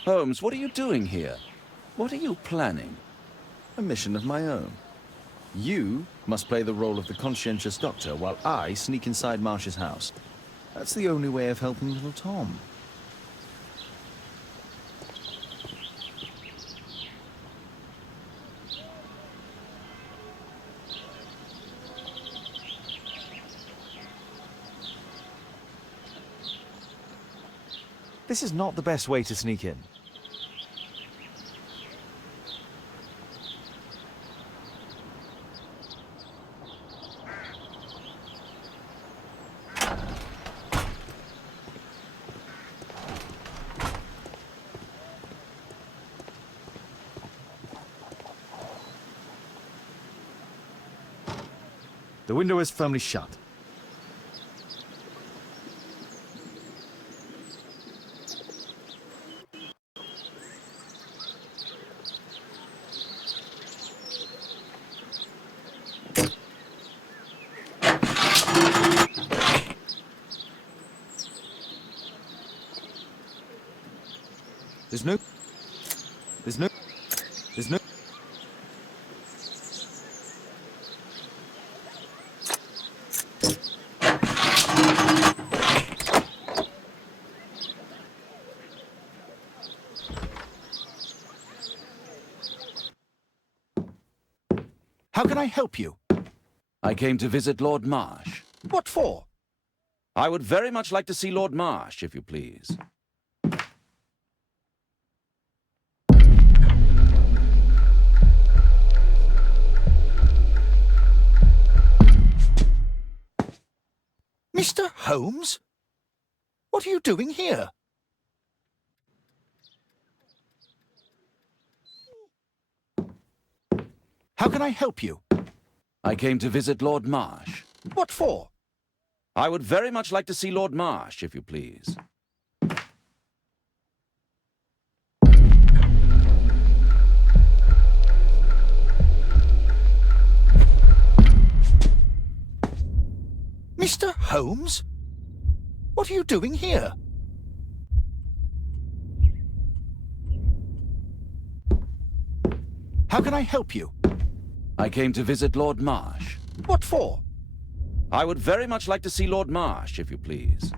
Holmes, what are you doing here? What are you planning? A mission of my own. You must play the role of the conscientious doctor while I sneak inside Marsh's house. That's the only way of helping little Tom. This is not the best way to sneak in. The window is firmly shut. There's no... How can I help you? I came to visit Lord Marsh. What for? I would very much like to see Lord Marsh, if you please. Mr. Holmes? What are you doing here? How can I help you? I came to visit Lord Marsh. What for? I would very much like to see Lord Marsh, if you please. Mr. Holmes? What are you doing here? How can I help you? I came to visit Lord Marsh. What for? I would very much like to see Lord Marsh, if you please.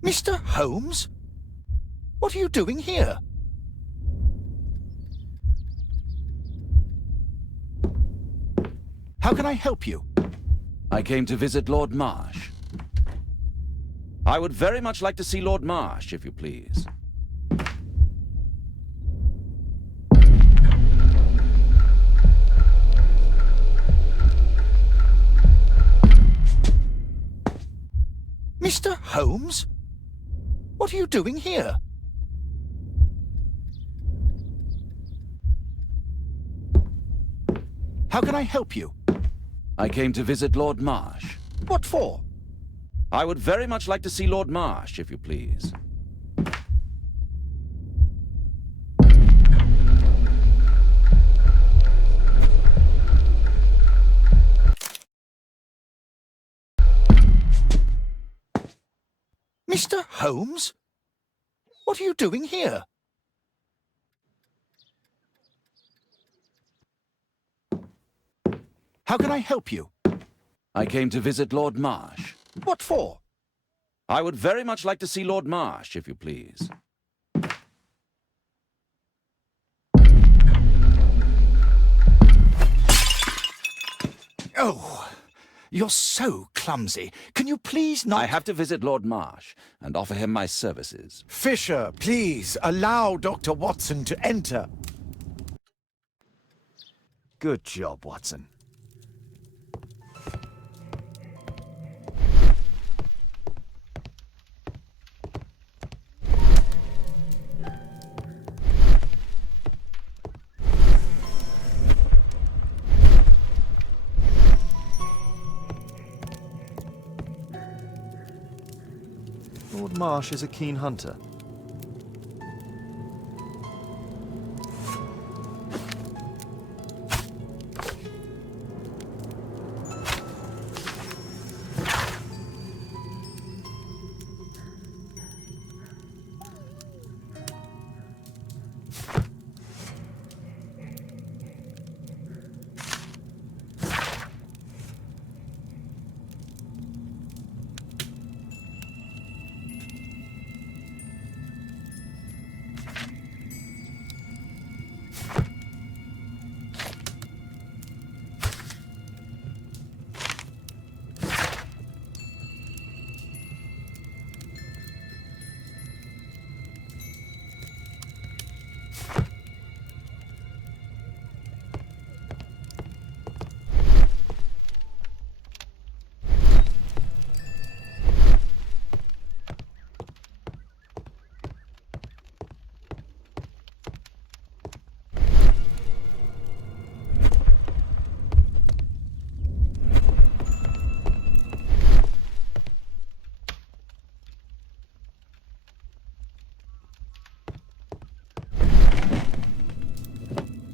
Mr. Holmes? What are you doing here? How can I help you? I came to visit Lord Marsh. I would very much like to see Lord Marsh, if you please. Mr. Holmes? What are you doing here? How can I help you? I came to visit Lord Marsh. What for? I would very much like to see Lord Marsh, if you please. Mr. Holmes? What are you doing here? How can I help you? I came to visit Lord Marsh. What for? I would very much like to see Lord Marsh, if you please. Oh, you're so clumsy. Can you please not... I have to visit Lord Marsh and offer him my services. Fisher, please, allow Dr. Watson to enter. Good job, Watson. Lord Marsh is a keen hunter.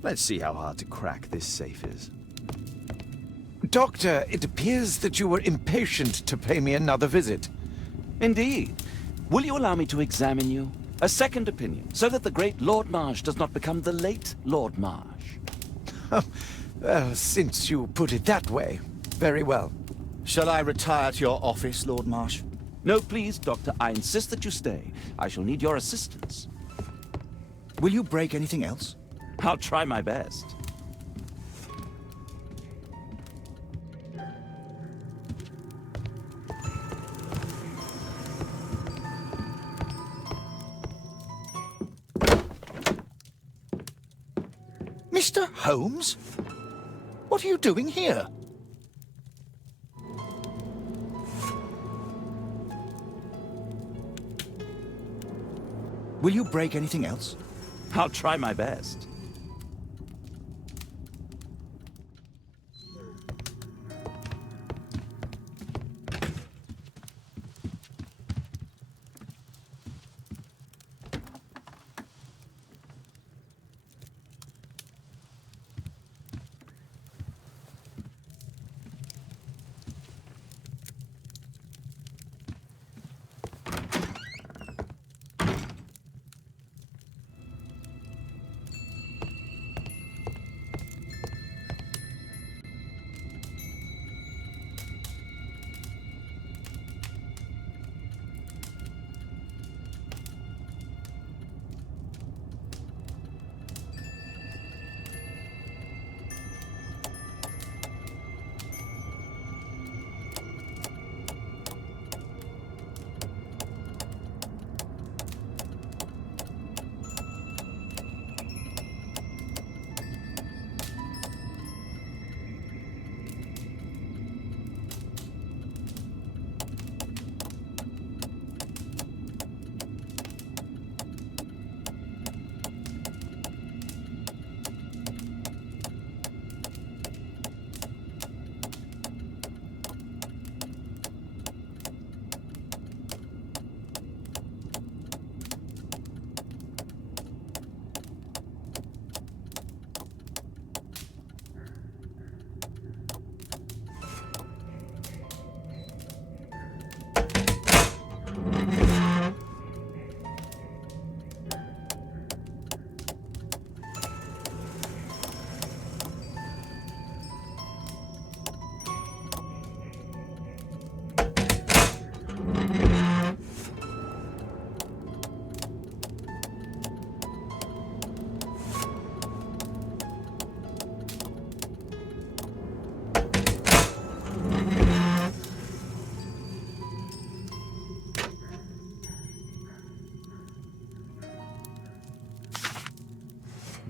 Let's see how hard to crack this safe is. Doctor, it appears that you were impatient to pay me another visit. Indeed. Will you allow me to examine you? A second opinion, so that the great Lord Marsh does not become the late Lord Marsh. Well, since you put it that way, very well. Shall I retire to your office, Lord Marsh? No, please, Doctor. I insist that you stay. I shall need your assistance. Will you break anything else? I'll try my best. Mr. Holmes? What are you doing here? Will you break anything else? I'll try my best.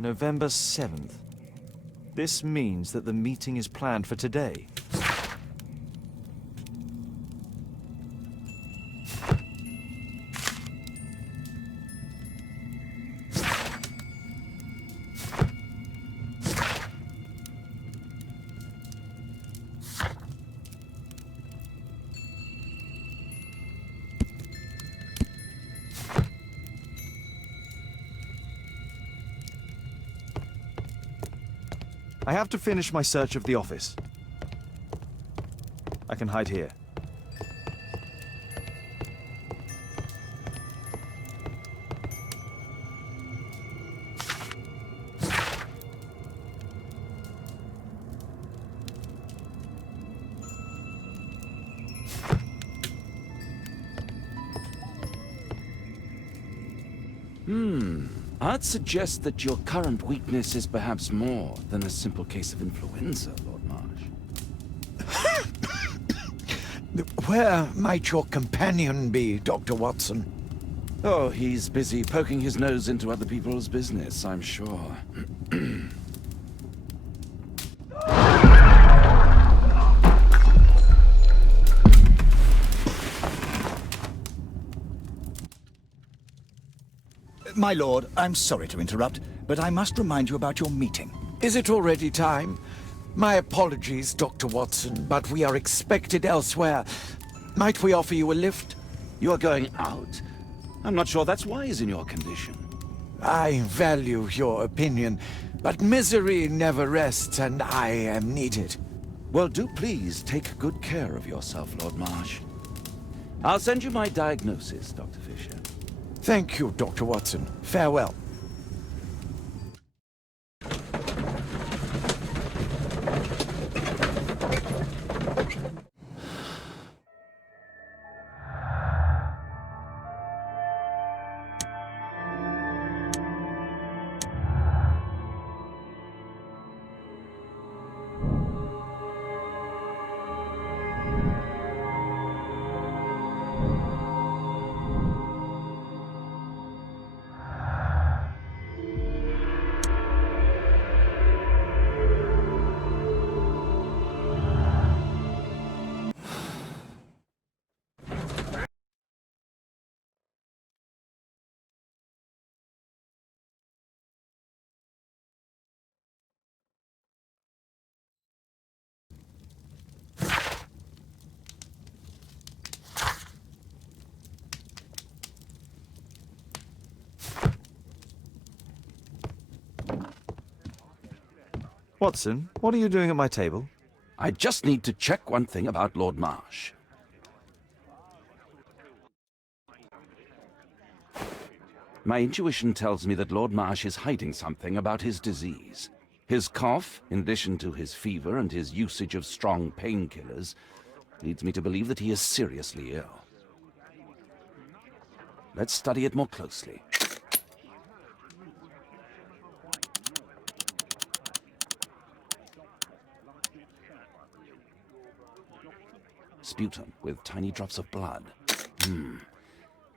November 7th. This means that the meeting is planned for today. I have to finish my search of the office. I can hide here. I'd suggest that your current weakness is perhaps more than a simple case of influenza, Lord Marsh. Where might your companion be, Dr. Watson? Oh, he's busy poking his nose into other people's business, I'm sure. My lord, I'm sorry to interrupt, but I must remind you about your meeting. Is it already time? My apologies, Dr. Watson, but we are expected elsewhere. Might we offer you a lift? You are going out? I'm not sure that's wise in your condition. I value your opinion, but misery never rests, and I am needed. Well, do please take good care of yourself, Lord Marsh. I'll send you my diagnosis, Dr. Fisher. Thank you, Dr. Watson. Farewell. Watson, what are you doing at my table? I just need to check one thing about Lord Marsh. My intuition tells me that Lord Marsh is hiding something about his disease. His cough, in addition to his fever and his usage of strong painkillers, leads me to believe that he is seriously ill. Let's study it more closely. Sputum with tiny drops of blood.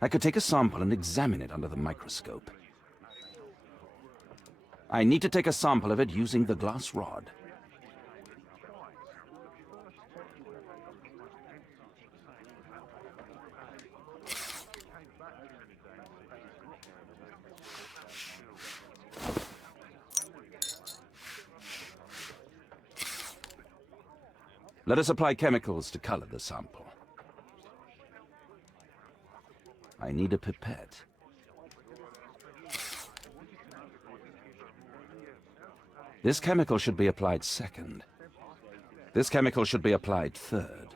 I could take a sample and examine it under the microscope. I need to take a sample of it using the glass rod. Let us apply chemicals to color the sample. I need a pipette. This chemical should be applied second. This chemical should be applied third.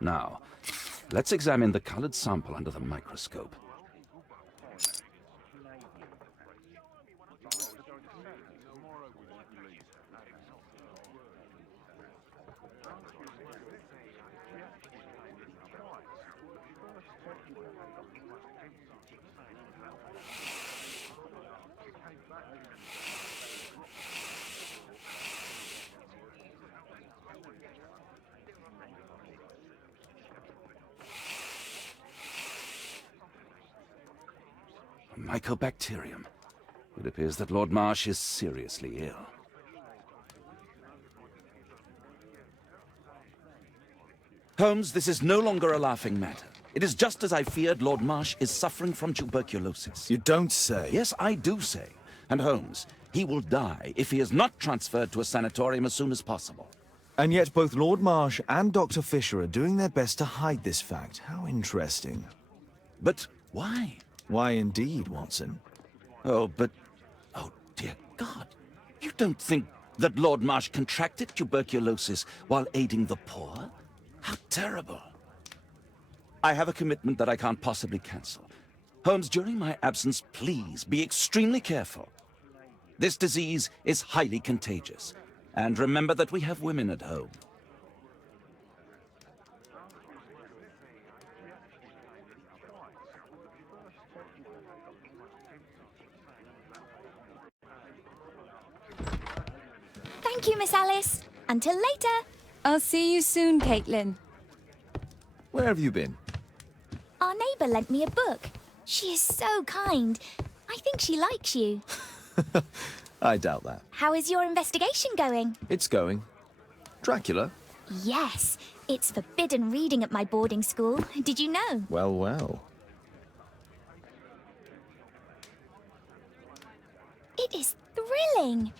Now, let's examine the colored sample under the microscope. Mycobacterium. It appears that Lord Marsh is seriously ill. Holmes, this is no longer a laughing matter. It is just as I feared. Lord Marsh is suffering from tuberculosis. You don't say. Yes, I do say. And Holmes, he will die if he is not transferred to a sanatorium as soon as possible. And yet both Lord Marsh and Dr. Fisher are doing their best to hide this fact. How interesting. But why? Why indeed, Watson? Oh, but... Oh, dear God. You don't think that Lord Marsh contracted tuberculosis while aiding the poor? How terrible. I have a commitment that I can't possibly cancel. Holmes, during my absence, please be extremely careful. This disease is highly contagious. And remember that we have women at home. Thank you, Miss Alice. Until later. I'll see you soon, Caitlin. Where have you been? Our neighbour lent me a book. She is so kind. I think she likes you. I doubt that. How is your investigation going? It's going. Dracula? Yes, it's forbidden reading at my boarding school. Did you know? Well, well. It is thrilling.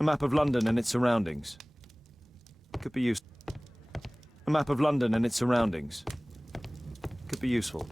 A map of London and its surroundings. Could be used. A map of London and its surroundings. Could be useful.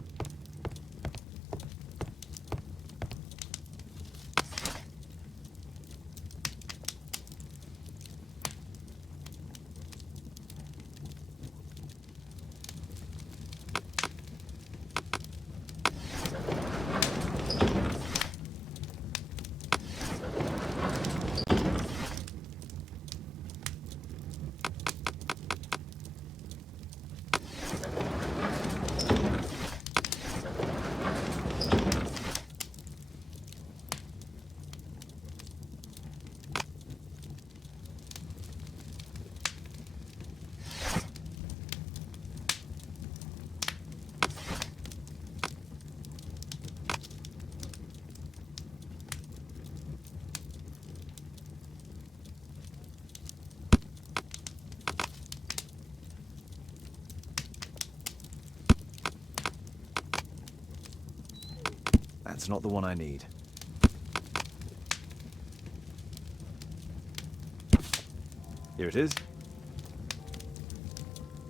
That's not the one I need. Here it is.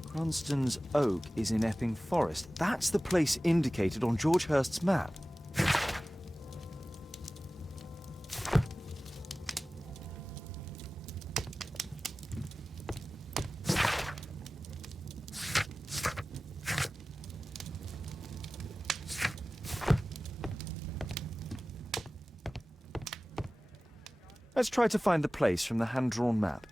Cranston's Oak is in Epping Forest. That's the place indicated on George Hurst's map. Let's try to find the place from the hand-drawn map.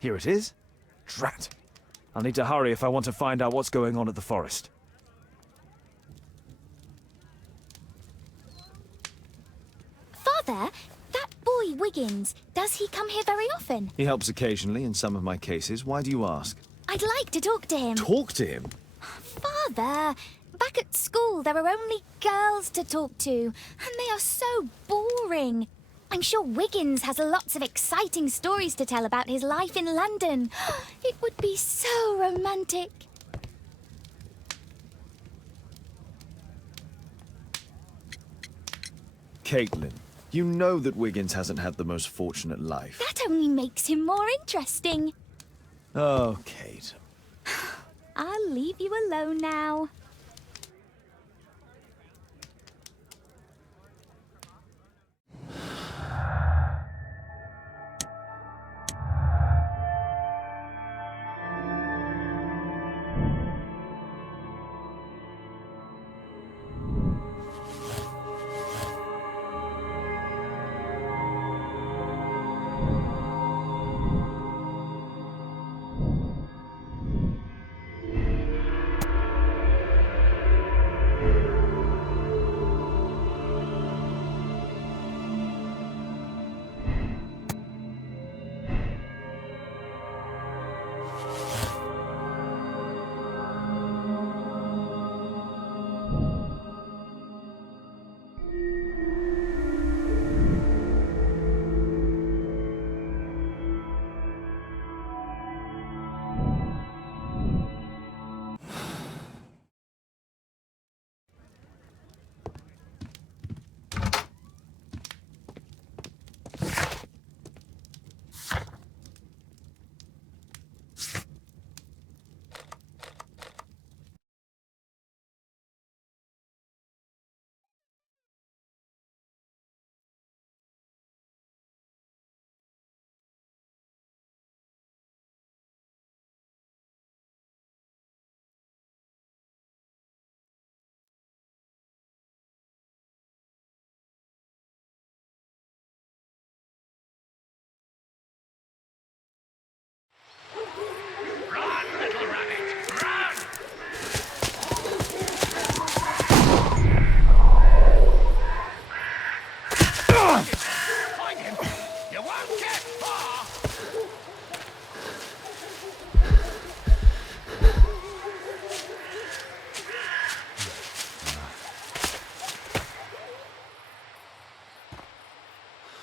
Here it is. Drat. I'll need to hurry if I want to find out what's going on at the forest. Father, that boy Wiggins, does he come here very often? He helps occasionally in some of my cases. Why do you ask? I'd like to talk to him. Talk to him? Father, back at school there are only girls to talk to, and they are so boring. I'm sure Wiggins has lots of exciting stories to tell about his life in London. It would be so romantic. Caitlin, you know that Wiggins hasn't had the most fortunate life. That only makes him more interesting. Oh, Kate. I'll leave you alone now.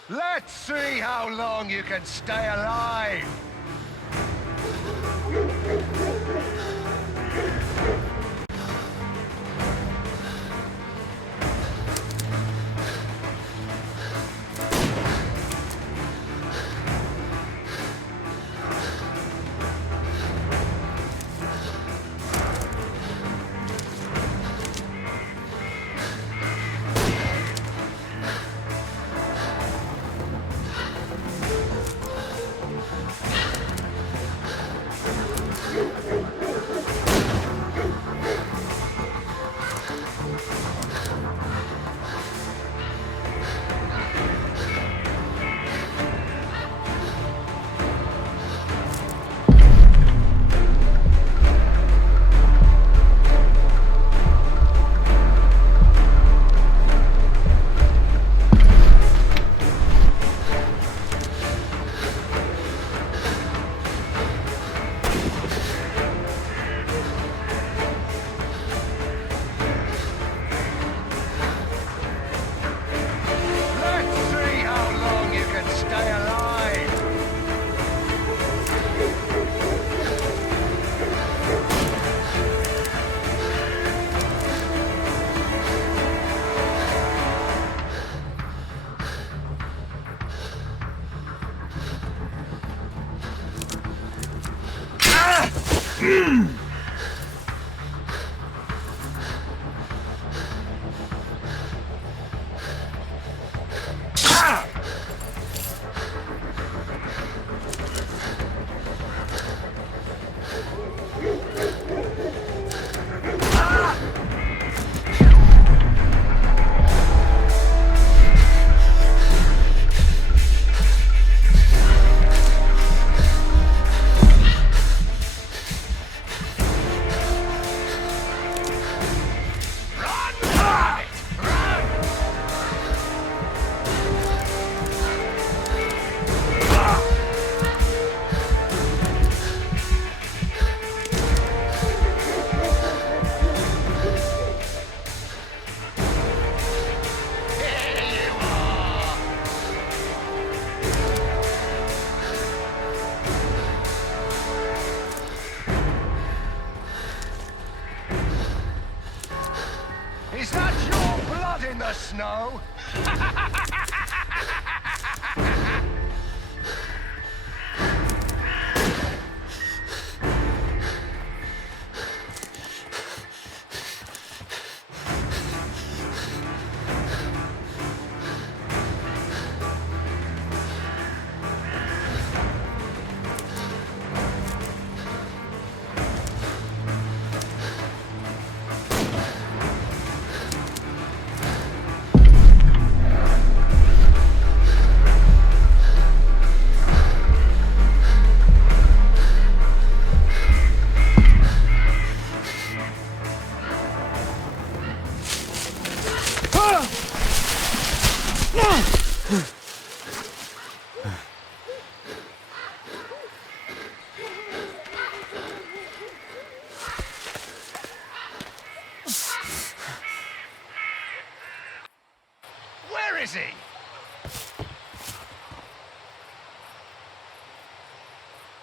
Let's see how long you can stay alive!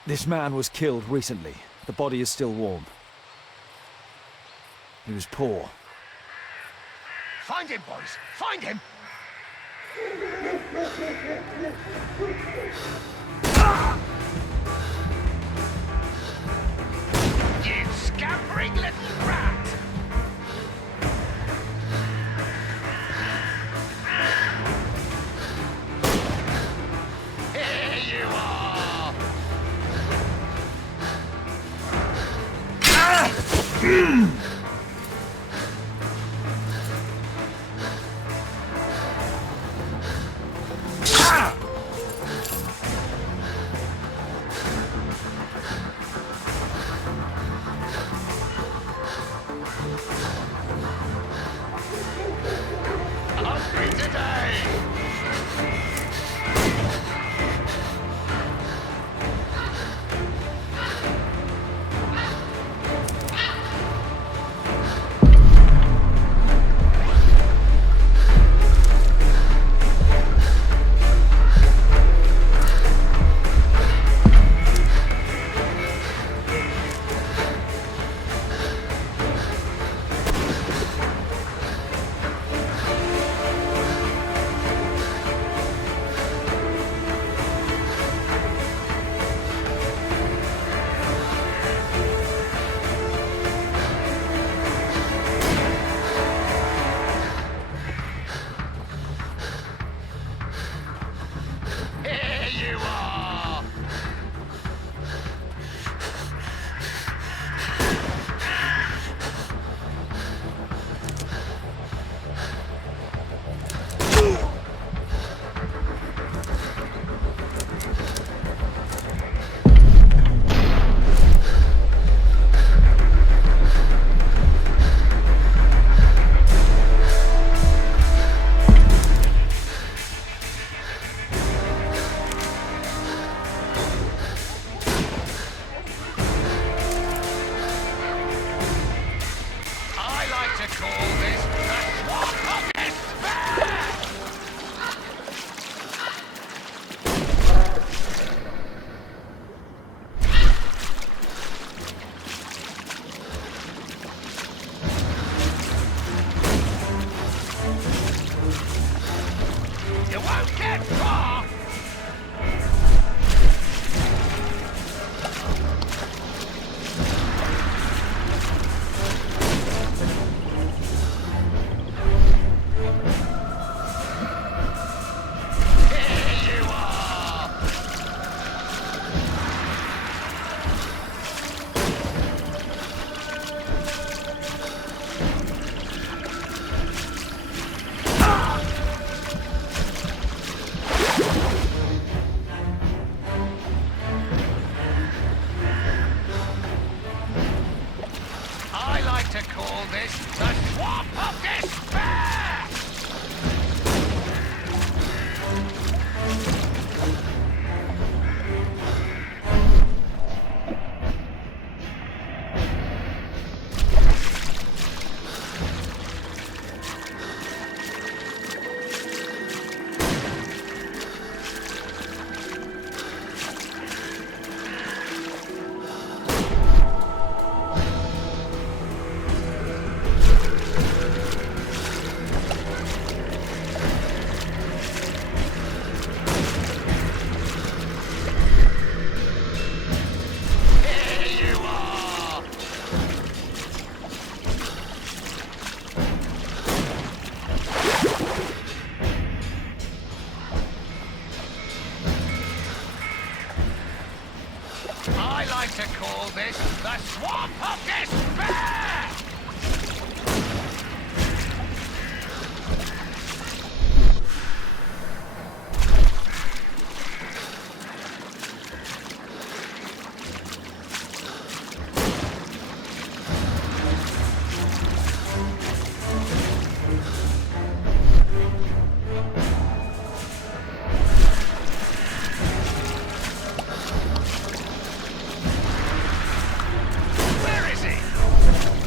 This man was killed recently. The body is still warm. He was poor. Find him, boys! Find him! You scampering little rat! Here you are! Hungry today! Here you are! I like to call this the swamp of despair! You won't get far! Here you are! I like to call this the swamp of despair! Here you are! I like to call this the swamp of despair! Where is he?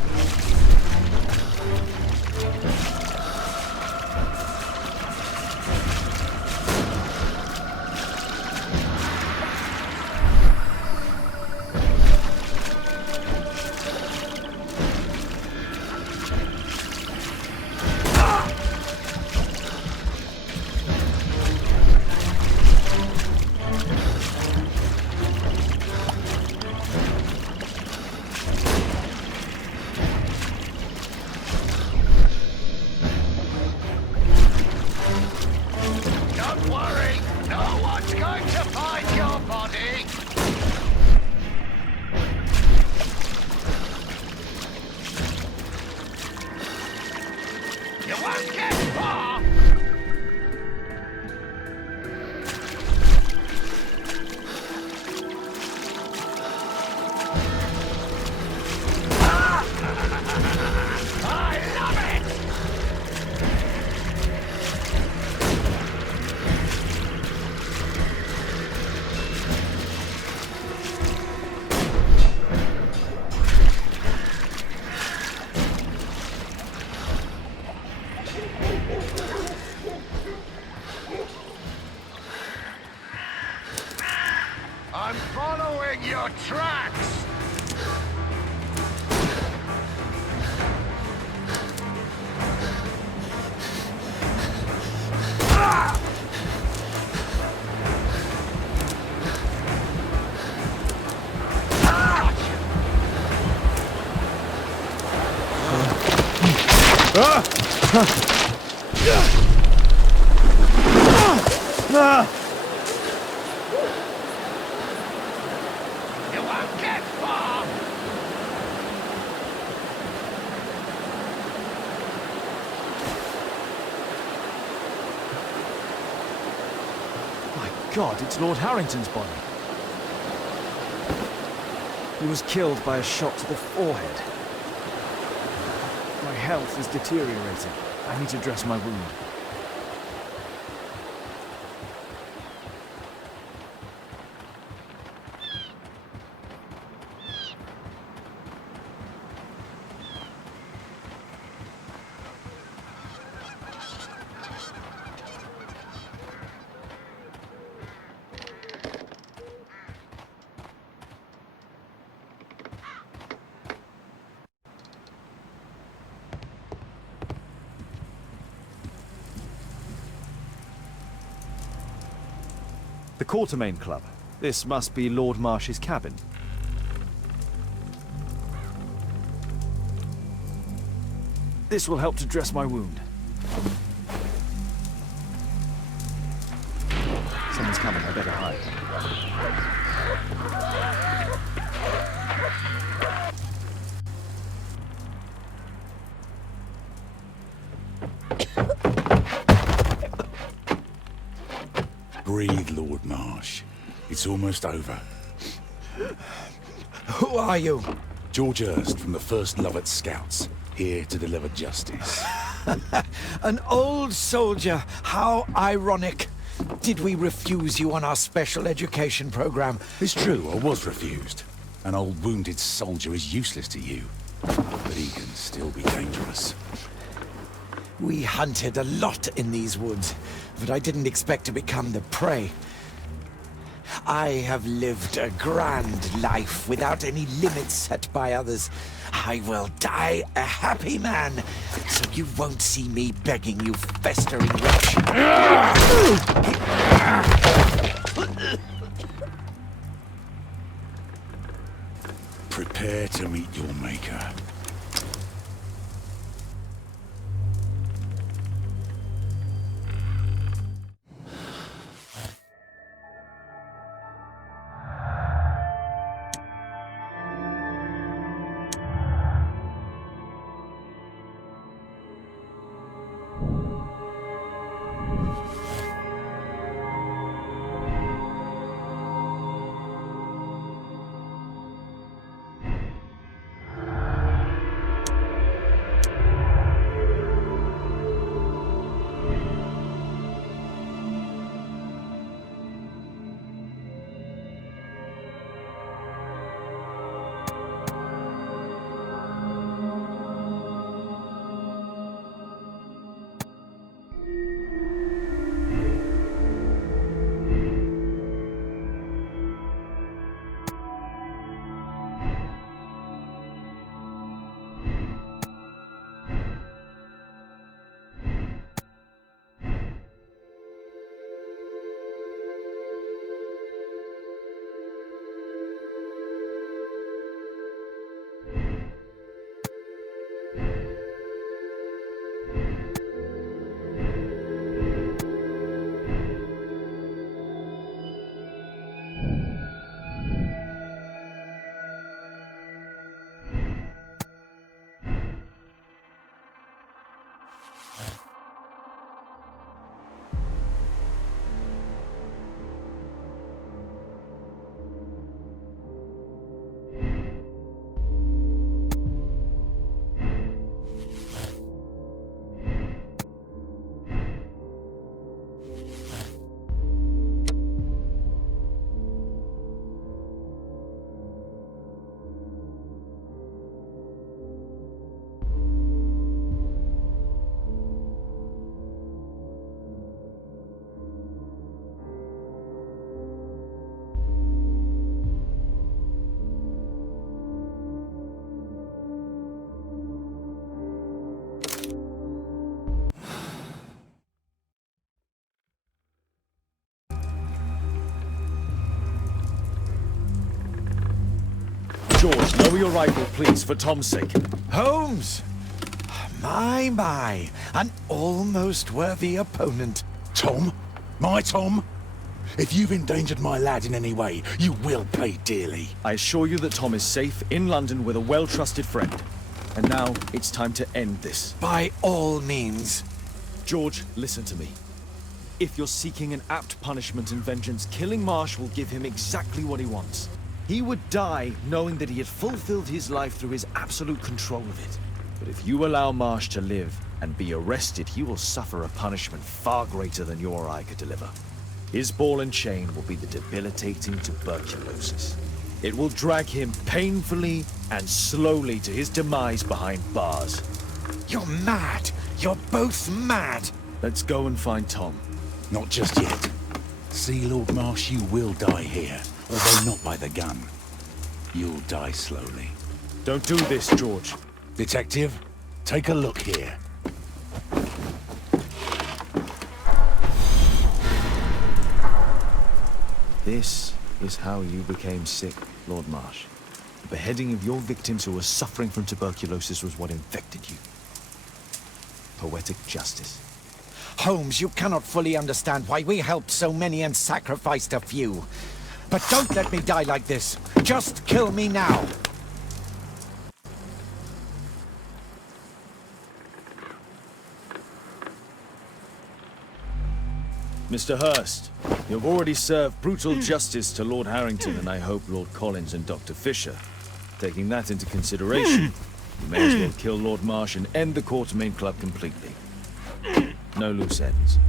It's going to find your body. You won't get far. I love it! I'm following your tracks! You won't get far! My God, it's Lord Harrington's body. He was killed by a shot to the forehead. My health is deteriorating. I need to dress my wound. The Quartermain Club. This must be Lord Marsh's cabin. This will help to dress my wound. Someone's coming, I better hide. Breathe, Lord Marsh. It's almost over. Who are you? George Hurst from the 1st Lovett Scouts, here to deliver justice. An old soldier. How ironic. Did we refuse you on our special education program? It's true, I was refused. An old wounded soldier is useless to you, but he can still be dangerous. We hunted a lot in these woods, but I didn't expect to become the prey. I have lived a grand life without any limits set by others. I will die a happy man, so you won't see me begging you festering wretch. Prepare to meet your maker. George, lower your rifle, please, for Tom's sake. Holmes! My, an almost worthy opponent. Tom? My Tom? If you've endangered my lad in any way, you will pay dearly. I assure you that Tom is safe in London with a well-trusted friend. And now, it's time to end this. By all means. George, listen to me. If you're seeking an apt punishment and vengeance, killing Marsh will give him exactly what he wants. He would die knowing that he had fulfilled his life through his absolute control of it. But if you allow Marsh to live and be arrested, he will suffer a punishment far greater than you or I could deliver. His ball and chain will be the debilitating tuberculosis. It will drag him painfully and slowly to his demise behind bars. You're mad! You're both mad! Let's go and find Tom. Not just yet. See, Lord Marsh, you will die here. Although not by the gun. You'll die slowly. Don't do this, George. Detective, take a look here. This is how you became sick, Lord Marsh. The beheading of your victims who were suffering from tuberculosis was what infected you. Poetic justice. Holmes, you cannot fully understand why we helped so many and sacrificed a few. But don't let me die like this. Just kill me now. Mr. Hurst, you've already served brutal justice to Lord Harrington and I hope Lord Collins and Dr. Fisher. Taking that into consideration, you may as well kill Lord Marsh and end the Quartermain Club completely. No loose ends.